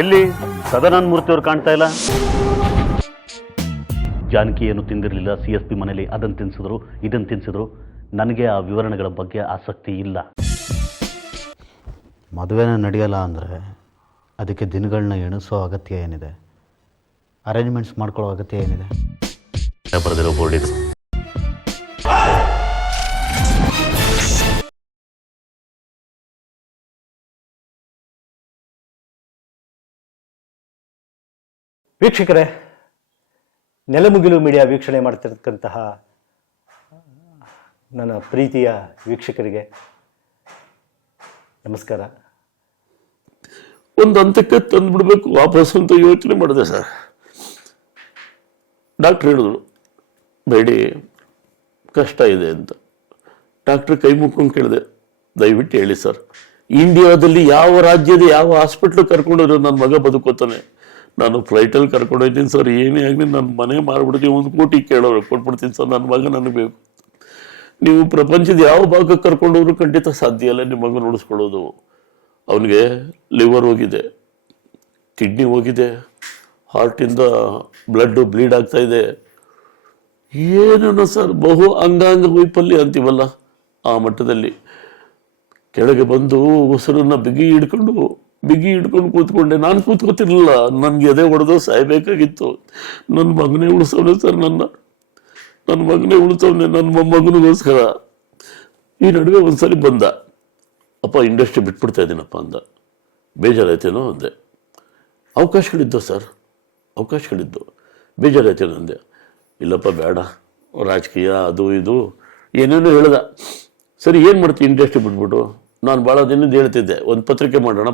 ಎಲ್ಲಿ ಸದಾನಂದ ಮೂರ್ತಿ ಅವ್ರು ಕಾಣ್ತಾ ಇಲ್ಲ. ಜಾನಕಿ ಏನು ತಿಂದಿರಲಿಲ್ಲ, CSP ಮನೇಲಿ ಅದನ್ನು ತಿನ್ಸಿದ್ರು ಇದನ್ನು ತಿನ್ಸಿದ್ರು. ನನಗೆ ಆ ವಿವರಣೆಗಳ ಬಗ್ಗೆ ಆಸಕ್ತಿ ಇಲ್ಲ. ಮದುವೆನ ನಡೆಯಲ್ಲ ಅಂದರೆ ಅದಕ್ಕೆ ದಿನಗಳನ್ನ ಎಣಿಸೋ ಅಗತ್ಯ ಏನಿದೆ? ಅರೇಂಜ್ಮೆಂಟ್ಸ್ ಮಾಡ್ಕೊಳ್ಳೋ ಅಗತ್ಯ ಏನಿದೆ? ಬರೆದಿರೋ ಬೋರ್ಡ್ ಇದು. ವೀಕ್ಷಕರೇ, ನೆಲಮುಗಿಲು ಮೀಡಿಯಾ ವೀಕ್ಷಣೆ ಮಾಡ್ತಿರ್ತಕ್ಕಂತಹ ನನ್ನ ಪ್ರೀತಿಯ ವೀಕ್ಷಕರಿಗೆ ನಮಸ್ಕಾರ. ಒಂದು ಹಂತಕ್ಕೆ ತಂದುಬಿಡ್ಬೇಕು ವಾಪಸ್ ಅಂತ ಯೋಚನೆ ಮಾಡಿದೆ ಸರ್. ಡಾಕ್ಟ್ರ್ ಹೇಳಿದ್ರು ಬೇಡಿ, ಕಷ್ಟ ಇದೆ ಅಂತ. ಡಾಕ್ಟ್ರ್ ಕೈ ಮುಕ್ಕೊಂಡು ಕೇಳಿದೆ, ದಯವಿಟ್ಟು ಹೇಳಿ ಸರ್, ಇಂಡಿಯಾದಲ್ಲಿ ಯಾವ ರಾಜ್ಯದ ಯಾವ ಹಾಸ್ಪಿಟ್ಲ್ ಕರ್ಕೊಂಡೋದ್ರು ನನ್ನ ಮಗ ಬದುಕೋತಾನೆ? ನಾನು ಫ್ಲೈಟಲ್ಲಿ ಕರ್ಕೊಂಡೋಗ್ತೀನಿ ಸರ್, ಏನೇ ಆಗಲಿ ನನ್ನ ಮನೆ ಮಾರ್ಬಿಡ್ತೀನಿ, 1 ಕೋಟಿ ಕೇಳೋರು ಕೊಟ್ಬಿಡ್ತೀನಿ ಸರ್, ನನ್ನ ಮಗ ನನಗೆ ಬೇಕು. ನೀವು ಪ್ರಪಂಚದ ಯಾವ ಭಾಗಕ್ಕೆ ಕರ್ಕೊಂಡೋದ್ರು ಖಂಡಿತ ಸಾಧ್ಯ ಇಲ್ಲ ನಿಮ್ಮ ಮಗ ಉಳಿಸ್ಕೊಳ್ಳೋದು. ಅವನಿಗೆ ಲಿವರ್ ಹೋಗಿದೆ, ಕಿಡ್ನಿ ಹೋಗಿದೆ, ಹಾರ್ಟಿಂದ ಬ್ಲೀಡ್ ಆಗ್ತಾ ಇದೆ. ಏನೇನೋ ಸರ್, ಬಹು ಅಂಗಾಂಗ ವೈಫಲ್ಯ ಅಂತೀವಲ್ಲ ಆ ಮಟ್ಟದಲ್ಲಿ. ಕೆಳಗೆ ಬಂದು ಉಸಿರನ್ನ ಬಿಗಿ ಹಿಡ್ಕೊಂಡು ಕೂತ್ಕೊಂಡೆ. ನಾನು ಕೂತ್ಕೋತಿರ್ಲಿಲ್ಲ, ನನಗೆ ಎದೆ ಹೊಡೆದು ಸಾಯ್ಬೇಕಾಗಿತ್ತು. ನನ್ನ ಮಗನೇ ಉಳಿಸೋನೆ ಸರ್, ನನ್ನ ಮಗನೇ ಉಳಿಸೋನೆ, ನನ್ನ ಮೊಮ್ಮಗನಿಗೋಸ್ಕರ. ಈ ನಡುವೆ ಒಂದ್ಸಲಿ ಬಂದ, ಅಪ್ಪ ಇಂಡಸ್ಟ್ರಿ ಬಿಟ್ಬಿಡ್ತಾ ಇದ್ದೀನಪ್ಪ ಅಂದ. ಬೇಜಾರಾಯ್ತೇನೋ ಅಂದೆ. ಅವಕಾಶಗಳಿದ್ದು ಸರ್, ಅವಕಾಶಗಳಿದ್ದು. ಬೇಜಾರಾಯ್ತೇನೋ ಅಂದೆ. ಇಲ್ಲಪ್ಪ ಬೇಡ, ರಾಜಕೀಯ ಅದು ಇದು ಏನೇನೋ ಹೇಳ್ದ. ಸರಿ ಏನು ಮಾಡ್ತೀವಿ ಇಂಡಸ್ಟ್ರಿ ಬಿಟ್ಬಿಟ್ಟು? ನಾನು ಭಾಳ ದಿನದ ಹೇಳ್ತಿದ್ದೆ, ಒಂದು ಪತ್ರಿಕೆ ಮಾಡೋಣ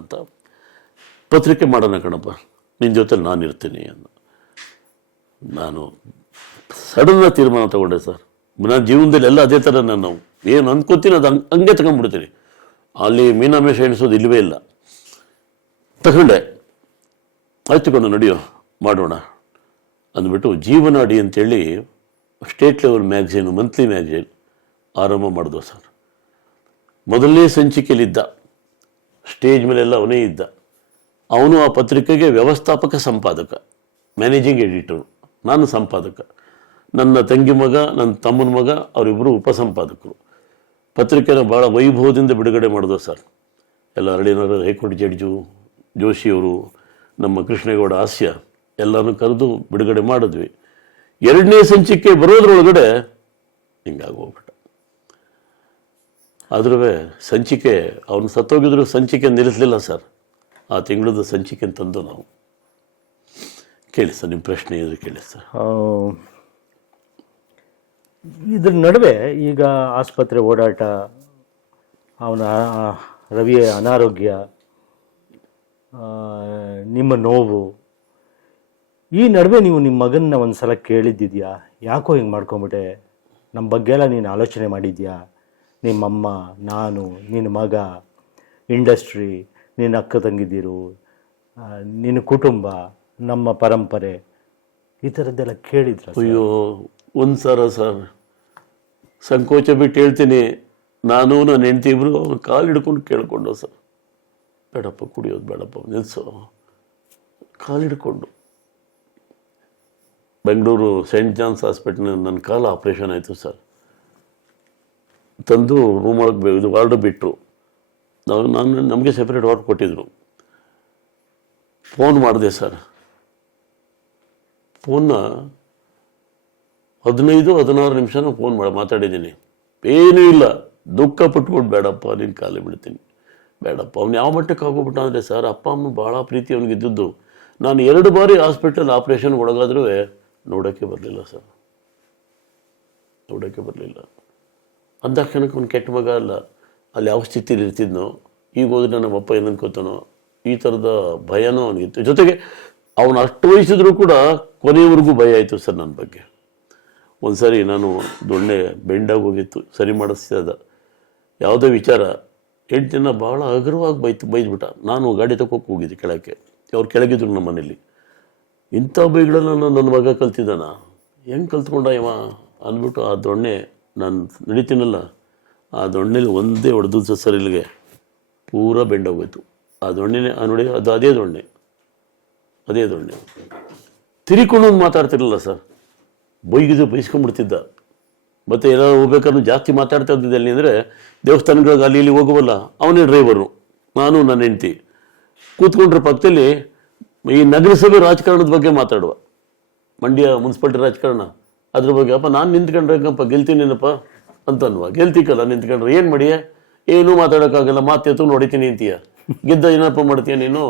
ಅಂತ. ಪತ್ರಿಕೆ ಮಾಡೋಣ ಕಣಪ್ಪ, ನಿನ್ನ ಜೊತೆ ನಾನು ಇರ್ತೀನಿ ಅಂದ. ನಾನು ಸಡನ್ನ ತೀರ್ಮಾನ ತಗೊಂಡೆ ಸರ್. ನನ್ನ ಜೀವನದಲ್ಲಿ ಎಲ್ಲ ಅದೇ ಥರ ನಾನು ಏನು ಅಂದ್ಕೋತೀನಿ ಅದು ಹಂಗೆ ತಗೊಂಡ್ಬಿಡ್ತೀನಿ. ಅಲ್ಲಿ ಮೀನಾಮೇಷ ಎಣಿಸೋದು ಇಲ್ಲವೇ ಇಲ್ಲ. ತಗೊಂಡೆ, ಆಯ್ತು ಕಣ ನಡೆಯೋ ಮಾಡೋಣ ಅಂದ್ಬಿಟ್ಟು ಜೀವನಾಡಿ ಅಂತೇಳಿ state level magazine, monthly magazine ಆರಂಭ ಮಾಡಿದ್ವು ಸರ್. ಮೊದಲನೇ ಸಂಚಿಕೆಯಲ್ಲಿದ್ದ, ಸ್ಟೇಜ್ ಮೇಲೆಲ್ಲ ಅವನೇ ಇದ್ದ. ಅವನು ಆ ಪತ್ರಿಕೆಗೆ ವ್ಯವಸ್ಥಾಪಕ ಸಂಪಾದಕ, ಮ್ಯಾನೇಜಿಂಗ್ ಎಡಿಟರು, ನಾನು ಸಂಪಾದಕ. ನನ್ನ ತಂಗಿ ಮಗ, ನನ್ನ ತಮ್ಮನ ಮಗ ಅವರಿಬ್ಬರು ಉಪಸಂಪಾದಕರು. ಪತ್ರಿಕೆನ ಭಾಳ ವೈಭವದಿಂದ ಬಿಡುಗಡೆ ಮಾಡಿದ್ವು ಸರ್. ಎಲ್ಲ ಹರಳಿನವರು, ಹೈಕೋರ್ಟ್ ಜಡ್ಜು ಜೋಶಿಯವರು, ನಮ್ಮ ಕೃಷ್ಣೇಗೌಡ ಹಾಸ್ಯ ಎಲ್ಲನೂ ಕರೆದು ಬಿಡುಗಡೆ ಮಾಡಿದ್ವಿ. 2ನೇ ಸಂಚಿಕೆ ಬರೋದ್ರೊಳಗಡೆ ಹಿಂಗಾಗೋಗ್ಬಿಟ್ಟ. ಆದ್ರೂ ಸಂಚಿಕೆ, ಅವನು ಸತ್ತೋಗಿದ್ರು ಸಂಚಿಕೆ ನಿಲ್ಲಿಸಲಿಲ್ಲ ಸರ್. ಆ ತಿಂಗಳದ ಸಂಚಿಕೆ ತಂದು ನಾವು ಕೇಳಿ ಸರ್, ನಿಮ್ಮ ಪ್ರಶ್ನೆ ಇದ್ರೆ ಕೇಳಿ ಸರ್. ಇದ್ರ ನಡುವೆ ಈಗ ಆಸ್ಪತ್ರೆ ಓಡಾಟ, ಅವನ ರವಿಯ ಅನಾರೋಗ್ಯ, ನಿಮ್ಮ ನೋವು, ಈ ನಡುವೆ ನೀವು ನಿಮ್ಮ ಮಗನ್ನ ಒಂದು ಸಲ ಕೇಳಿದ್ದಿದ್ಯಾ? ಯಾಕೋ ಹಿಂಗೆ ಮಾಡ್ಕೊಂಬಿಟ್ಟೆ, ನಮ್ಮ ಬಗ್ಗೆ ಎಲ್ಲ ನೀನು ಆಲೋಚನೆ ಮಾಡಿದ್ಯಾ? ನಿಮ್ಮಮ್ಮ, ನಾನು, ನಿನ್ನ ಮಗ, ಇಂಡಸ್ಟ್ರಿ, ನಿನ್ನ ಅಕ್ಕ ತಂಗಿದ್ದೀರು, ನಿನ್ನ ಕುಟುಂಬ, ನಮ್ಮ ಪರಂಪರೆ, ಈ ಥರದ್ದೆಲ್ಲ ಕೇಳಿದ್ರ? ಅಯ್ಯೋ, ಒಂದು ಸರ ಸರ್ ಸಂಕೋಚ ಬಿಟ್ಟು ಹೇಳ್ತೀನಿ. ನಾನು ನನ್ನ ಹೆಂಡತಿ ಇಬ್ಬರು ಅವ್ನು ಕಾಲು ಹಿಡ್ಕೊಂಡು ಕೇಳ್ಕೊಂಡು, ಸರ್ ಬೇಡಪ್ಪ ಕುಡಿಯೋದು ಬೇಡಪ್ಪ ನಿಲ್ಲಿಸೋ, ಕಾಲು ಹಿಡ್ಕೊಂಡು. ಬೆಂಗಳೂರು ಸೆಂಟ್ ಜಾನ್ಸ್ ಹಾಸ್ಪಿಟ್ಲ್ ನನ್ನ ಕಾಲು ಆಪ್ರೇಷನ್ ಆಯಿತು ಸರ್. ತಂದು ರೂಮ್ ಒಳಗೆ ಇದು ವಾರ್ಡ್ ಬಿಟ್ಟರು. ನಮಗೆ ಸೆಪ್ರೇಟ್ ವಾರ್ಡ್ ಕೊಟ್ಟಿದ್ರು. ಫೋನ್ ಮಾಡಿದೆ ಸರ್. ಫೋನ್ನ 15-16 ನಿಮಿಷ ಫೋನ್ ಮಾತಾಡಿದ್ದೀನಿ. ಏನೂ ಇಲ್ಲ, ದುಃಖ ಪಟ್ಬಿಟ್ಟು ಬೇಡಪ್ಪ ನೀನು ಕಾಲೇ ಬಿಡ್ತೀನಿ, ಬೇಡಪ್ಪ. ಅವ್ನು ಯಾವ ಮಟ್ಟಕ್ಕೆ ಆಗೋಗ್ಬಿಟ್ಟ ಅಂದರೆ ಸರ್, ಅಪ್ಪ ಅಮ್ಮ ಭಾಳ ಪ್ರೀತಿ ಅವನಿಗಿದ್ದದ್ದು. ನಾನು 2 ಬಾರಿ ಹಾಸ್ಪಿಟಲ್ ಆಪ್ರೇಷನ್ ಒಳಗಾದ್ರೂ ನೋಡೋಕ್ಕೆ ಬರಲಿಲ್ಲ ಸರ್, ನೋಡೋಕ್ಕೆ ಬರಲಿಲ್ಲ. ಅಂದಾಕ್ಷಣಕ್ಕೆ ಅವ್ನು ಕೆಟ್ಟ ಮಗ ಅಲ್ಲ, ಅಲ್ಲಿ ಯಾವ ಸ್ಥಿತಿಲಿ ಇರ್ತಿದ್ನೋ, ಈಗ ಹೋದ್ರೆ ನಮ್ಮಪ್ಪ ಏನು ಅನ್ಕೋತಾನೋ, ಈ ಥರದ ಭಯನೂ ಅವನಿಗಿತ್ತು. ಜೊತೆಗೆ ಅವನು ಅಷ್ಟು ವಹಿಸಿದ್ರು ಕೂಡ ಕೊನೆಯವರೆಗೂ ಭಯ ಆಯಿತು ಸರ್ ನನ್ನ ಬಗ್ಗೆ. ಒಂದು ಸಾರಿ ನಾನು ದೊಣ್ಣೆ ಬೆಂಡಾಗಿ ಹೋಗಿತ್ತು, ಸರಿ ಮಾಡಿಸ್ತಿದ್ದ ಯಾವುದೇ ವಿಚಾರ, 8 ದಿನ ಭಾಳ ಹಗುರವಾಗಿ ಬೈದ್ಬಿಟ್ಟ. ನಾನು ಗಾಡಿ ತಗೋಕೆ ಹೋಗಿದ್ದೆ ಕೆಳಕ್ಕೆ, ಅವ್ರು ಕೆಳಗಿದ್ರು ನಮ್ಮ ಮನೇಲಿ. ಇಂಥ ಬೈಗಳನ್ನು ನನ್ನ ಮಗ ಕಲ್ತಿದ್ದಾನ, ಹೆಂಗೆ ಕಲ್ತ್ಕೊಂಡ ಇವ ಅಂದ್ಬಿಟ್ಟು ಆ ದೊಣ್ಣೆ ನಾನು ನಡಿತೀನಲ್ಲ, ಆ ದೊಣ್ಣೆಲಿ ಒಂದೇ ಹೊಡೆದು ಸರ್ ಇಲ್ಲಿಗೆ ಪೂರ ಬೆಂಡೋಗೋಯ್ತು. ಆ ದೊಣ್ಣೆನೇ ನೋಡಿ, ಅದು ಅದೇ ದೊಣ್ಣೆ, ಅದೇ ದೊಣ್ಣೆ. ತಿರಿಕೊಂಡು ಮಾತಾಡ್ತಿರಲಿಲ್ಲ ಸರ್, ಬೈಸ್ಕೊಂಡ್ಬಿಡ್ತಿದ್ದ. ಮತ್ತು ಏನಾದ್ರು ಹೋಗ್ಬೇಕಾದ್ರೂ ಜಾಸ್ತಿ ಮಾತಾಡ್ತಾ ಇದ್ದಿದ್ದು ಎಲ್ಲಿ ಅಂದರೆ, ದೇವಸ್ಥಾನಗಳಿಗೆ ಅಲ್ಲಿ ಇಲ್ಲಿ ಹೋಗುವಲ್ಲ, ಅವನೇ ಡ್ರೈವರು, ನಾನು ನನ್ನ ಹೆಂಡ್ತಿ ಕೂತ್ಕೊಂಡ್ರ ಪಕ್ಕದಲ್ಲಿ ಈ ನಗರಸಭೆ ರಾಜಕಾರಣದ ಬಗ್ಗೆ ಮಾತಾಡುವ, ಮಂಡ್ಯ ಮುನ್ಸಿಪಾಲ್ಟಿ ರಾಜಕಾರಣ ಅದ್ರ ಬಗ್ಗೆ. ಅಪ್ಪ ನಾನು ನಿಂತ್ಕೊಂಡ್ರಪ್ಪ ಗೆಲ್ತೀನೇನಪ್ಪ ಅಂತನ್ನುವ. ಗೆಲ್ತಿಕ್ಕಲ್ಲ ನಿಂತ್ಕೊಂಡ್ರೆ ಏನು ಮಾಡಿಯ, ಏನೂ ಮಾತಾಡೋಕ್ಕಾಗಲ್ಲ, ಮಾತೆತ್ತು ನೋಡಿತೀನಿ ಅಂತೀಯ, ಗೆದ್ದ ಏನಪ್ಪ ಮಾಡ್ತೀಯ ನೀನು.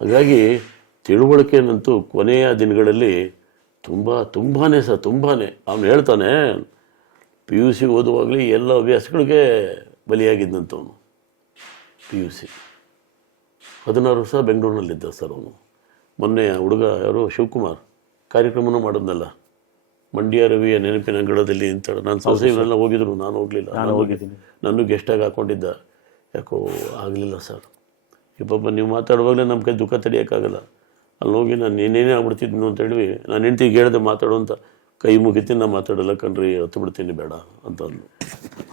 ಹಾಗಾಗಿ ತಿಳುವಳಿಕೆನಂತೂ ಕೊನೆಯ ದಿನಗಳಲ್ಲಿ ತುಂಬಾ ಅವನು ಹೇಳ್ತಾನೆ, PUC ಓದುವಾಗಲೇ ಎಲ್ಲ ಹವ್ಯಾಸಗಳಿಗೆ ಬಲಿಯಾಗಿದ್ದಂಥವನು. PUC 16 ವರ್ಷ ಬೆಂಗಳೂರಿನಲ್ಲಿದ್ದ ಸರ್ ಅವನು. ಮೊನ್ನೆ ಹುಡುಗ ಯಾರು ಶಿವಕುಮಾರ್ ಕಾರ್ಯಕ್ರಮನೂ ಮಾಡೋದ್ನಲ್ಲ, ಮಂಡ್ಯ ರವಿಯ ನೆನಪಿನ ಅಂಗಳದಲ್ಲಿ ಅಂತ. ನಾನು ಸೊಸೈನೆಲ್ಲ ಹೋಗಿದ್ರು, ನಾನು ಹೋಗಲಿಲ್ಲ. ನಾನು ಹೋಗಿದ್ದೀನಿ. ನಾನು ಗೆಸ್ಟಾಗಿ ಹಾಕ್ಕೊಂಡಿದ್ದ, ಯಾಕೋ ಆಗಲಿಲ್ಲ ಸರ್. ಈ ಪಾಪ ನೀವು ಮಾತಾಡುವಾಗಲೇ ನಮ್ಮ ಕೈ ದುಃಖ ತಡೆಯೋಕ್ಕಾಗಲ್ಲ. ಅಲ್ಲಿ ಹೋಗಿ ನಾನು ಏನೇನೇ ಆಗ್ಬಿಡ್ತಿದ್ನು ಅಂತ ಹೇಳಿ ನಾನು ಹೆಂಡ್ತಿಗೆ ಹೇಳ್ದೆ ಮಾತಾಡು ಅಂತ. ಕೈ ಮುಗಿತೀನಿ, ನಾ ಮಾತಾಡಲ್ಲ ಕಣ್ರಿ, ಹತ್ತು ಬಿಡ್ತೀನಿ ಬೇಡ ಅಂತ ಅಂದ್ಲು.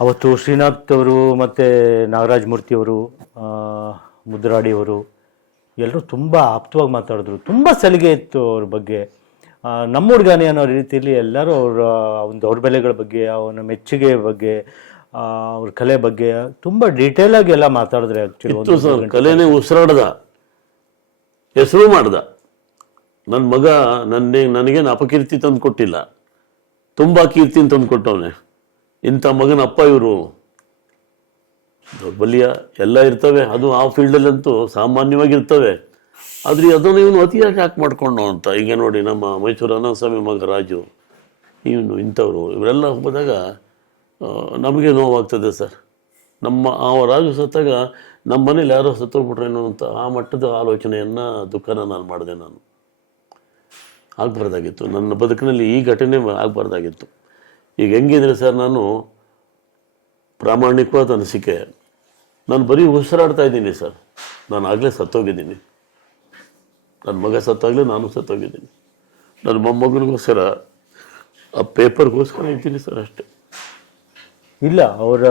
ಅವತ್ತು ಶ್ರೀನಾಥ್ ಅವರು ಮತ್ತು ನಾಗರಾಜ್ ಮೂರ್ತಿ ಅವರು, ಮುದ್ರಾಡಿ ಅವರು ಎಲ್ಲರೂ ತುಂಬ ಆಪ್ತವಾಗಿ ಮಾತಾಡಿದ್ರು. ತುಂಬ ಸಲಿಗೆ ಇತ್ತು ಅವ್ರ ಬಗ್ಗೆ. ನಮ್ಮ ಹುಡುಗನೇ ಅನ್ನೋ ರೀತಿಯಲ್ಲಿ ಎಲ್ಲರೂ ಅವ್ರ ಬೆಲೆಗಳ ಬಗ್ಗೆ, ಅವನ ಮೆಚ್ಚುಗೆ ಬಗ್ಗೆ, ಅವ್ರ ಕಲೆ ಬಗ್ಗೆ ತುಂಬ ಡೀಟೇಲಾಗಿ ಎಲ್ಲ ಮಾತಾಡಿದ್ರೆ. ಇತ್ತು ಸರ್, ಕಲೆನೇ ಉಸಿರಾಡ್ದ, ಹೆಸರು ಮಾಡ್ದ. ನನ್ನ ಮಗ ನನಗೇನು ಅಪಕೀರ್ತಿ ತಂದು ಕೊಟ್ಟಿಲ್ಲ, ತುಂಬ ಕೀರ್ತಿನ ತಂದು ಕೊಟ್ಟವನೆ. ಇಂಥ ಮಗನ ಅಪ್ಪ ಇವರು. ದೌರ್ಬಲ್ಯ ಎಲ್ಲ ಇರ್ತವೆ, ಅದು ಆ ಫೀಲ್ಡಲ್ಲಂತೂ ಸಾಮಾನ್ಯವಾಗಿರ್ತವೆ. ಆದರೆ ಅದನ್ನು ಇವನು ಅತಿಯಾಗಿ ಯಾಕೆ ಮಾಡ್ಕೊಂಡು ಅಂತ. ಈಗ ನೋಡಿ, ನಮ್ಮ ಮೈಸೂರು ಅನಂತಸ್ವಾಮಿ ಮಗ ರಾಜು, ಇಂಥವ್ರು ಇವರೆಲ್ಲ ಹೋದಾಗ ನಮಗೆ ನೋವಾಗ್ತದೆ ಸರ್. ಆ ರಾಜು ಸತ್ತಾಗ ನಮ್ಮ ಮನೇಲಿ ಯಾರೋ ಸತ್ತೋಗ್ಬಿಟ್ರೇನೋ ಅಂತ ಆ ಮಟ್ಟದ ಆಲೋಚನೆಯನ್ನು, ದುಃಖನ ನಾನು ಮಾಡಿದೆ. ನಾನು ಆಗಬಾರ್ದಾಗಿತ್ತು, ನನ್ನ ಬದುಕಿನಲ್ಲಿ ಈ ಘಟನೆ ಆಗಬಾರ್ದಾಗಿತ್ತು. ಈಗ ಹೆಂಗಿದ್ರೆ ಸರ್, ನಾನು ಪ್ರಾಮಾಣಿಕವಾದ ಅನಿಸಿಕೆ, ನಾನು ಬರೀ ಉಸಿರಾಡ್ತಾ ಇದ್ದೀನಿ ಸರ್. ನಾನು ಆಗಲೇ ಸತ್ತೋಗಿದ್ದೀನಿ. ನನ್ನ ಮಗ ಸತ್ತಾಗಲೇ ನಾನು ಸತ್ತೋಗಿದ್ದೀನಿ. ನನ್ನ ಮೊಮ್ಮಗನಿಗೋಸ್ಕರ ಆ ಪೇಪರ್ಗೋಸ್ಕರ ಇದ್ದೀನಿ ಸರ್, ಅಷ್ಟೇ. ಇಲ್ಲ, ಅವರ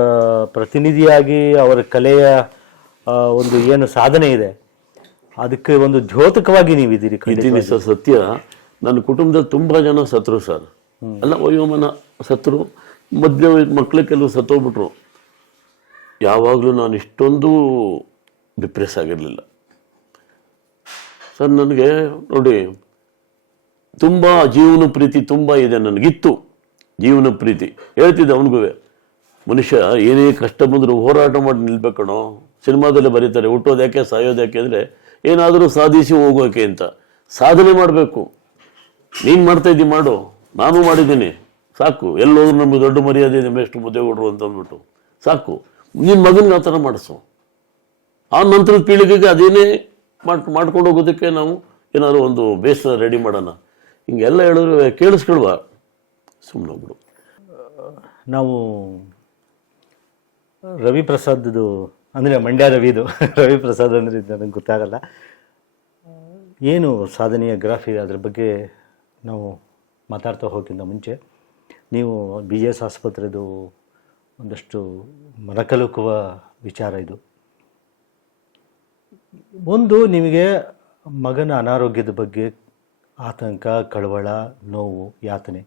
ಪ್ರತಿನಿಧಿಯಾಗಿ ಅವರ ಕಲೆಯ ಒಂದು ಏನು ಸಾಧನೆ ಇದೆ ಅದಕ್ಕೆ ಒಂದು ದ್ಯೋತಕವಾಗಿ ನೀವಿದ್ದೀರಿ. ಇದ್ದೀನಿ ಸರ್, ಸತ್ಯ. ನನ್ನ ಕುಟುಂಬದಲ್ಲಿ ತುಂಬ ಜನ ಸತ್ರು ಸರ್. ಅಲ್ಲ, ವಯೋಮಾನ ಸತ್ರು, ಮಧ್ಯ ಮಕ್ಕಳು ಕೆಲವು ಸತ್ತೋಗ್ಬಿಟ್ರು. ಯಾವಾಗಲೂ ನಾನು ಇಷ್ಟೊಂದು ಡಿಪ್ರೆಸ್ ಆಗಿರಲಿಲ್ಲ ಸರ್. ನನಗೆ ನೋಡಿ, ತುಂಬ ಜೀವನ ಪ್ರೀತಿ ತುಂಬ ಇದೆ ನನಗಿತ್ತು. ಜೀವನ ಪ್ರೀತಿ ಹೇಳ್ತಿದ್ದೆ ಅವನಿಗೂ, ಮನುಷ್ಯ ಏನೇ ಕಷ್ಟ ಬಂದರೂ ಹೋರಾಟ ಮಾಡಿ ನಿಲ್ಬೇಕಣೋ. ಸಿನಿಮಾದಲ್ಲೇ ಬರೀತಾರೆ, ಹುಟ್ಟೋದು ಯಾಕೆ ಸಾಯೋದು ಯಾಕೆ ಅಂದರೆ ಏನಾದರೂ ಸಾಧಿಸಿ ಹೋಗೋಕೆ ಅಂತ. ಸಾಧನೆ ಮಾಡಬೇಕು. ನೀನು ಮಾಡ್ತಾಯಿದ್ದಿ ಮಾಡು, ನಾನು ಮಾಡಿದ್ದೀನಿ, ಸಾಕು. ಎಲ್ಲೋದ್ರೂ ನಮಗೆ ದೊಡ್ಡ ಮರ್ಯಾದೆ ಇದೆ, ಎಷ್ಟು ಮುದ್ದೆಗೌಡರು ಅಂತ ಅಂದ್ಬಿಟ್ಟು ಸಾಕು. ನಿನ್ನ ಮಗನಿಗೆ ಆ ಥರ ಮಾಡಿಸು. ಆ ನಂತರದ ಪೀಳಿಗೆಗೆ ಅದೇನೇ ಮಾಡ್ಕೊಂಡು ಹೋಗೋದಕ್ಕೆ ನಾವು ಏನಾದ್ರು ಒಂದು ಬೇಸ್ನ ರೆಡಿ ಮಾಡೋಣ. ಹಿಂಗೆಲ್ಲ ಹೇಳಿದ್ರೆ ಕೇಳಿಸ್ಕೊಳ್ವ, ಸುಮ್ಮನೆ ಹೋಗ್ಬಿಡು. ನಾವು ರವಿ ಪ್ರಸಾದ್ದು ಅಂದರೆ ಮಂಡ್ಯ ರವಿದು ರವಿ ಪ್ರಸಾದ್ ಅಂದರೆ ನನಗೆ ಗೊತ್ತಾಗಲ್ಲ, ಏನು ಸಾಧನೆಯ ಗ್ರಾಫಿ, ಅದ್ರ ಬಗ್ಗೆ ನಾವು ಮಾತಾಡ್ತಾ ಹೋಗೋಕ್ಕಿಂತ ಮುಂಚೆ ನೀವು BGS ಆಸ್ಪತ್ರೆದು ಒಂದಷ್ಟು ಮನಕಲುಕುವ ವಿಚಾರ ಇದು. ಒಂದು, ನಿಮಗೆ ಮಗನ ಅನಾರೋಗ್ಯದ ಬಗ್ಗೆ ಆತಂಕ, ಕಳವಳ, ನೋವು, ಯಾತನೆ.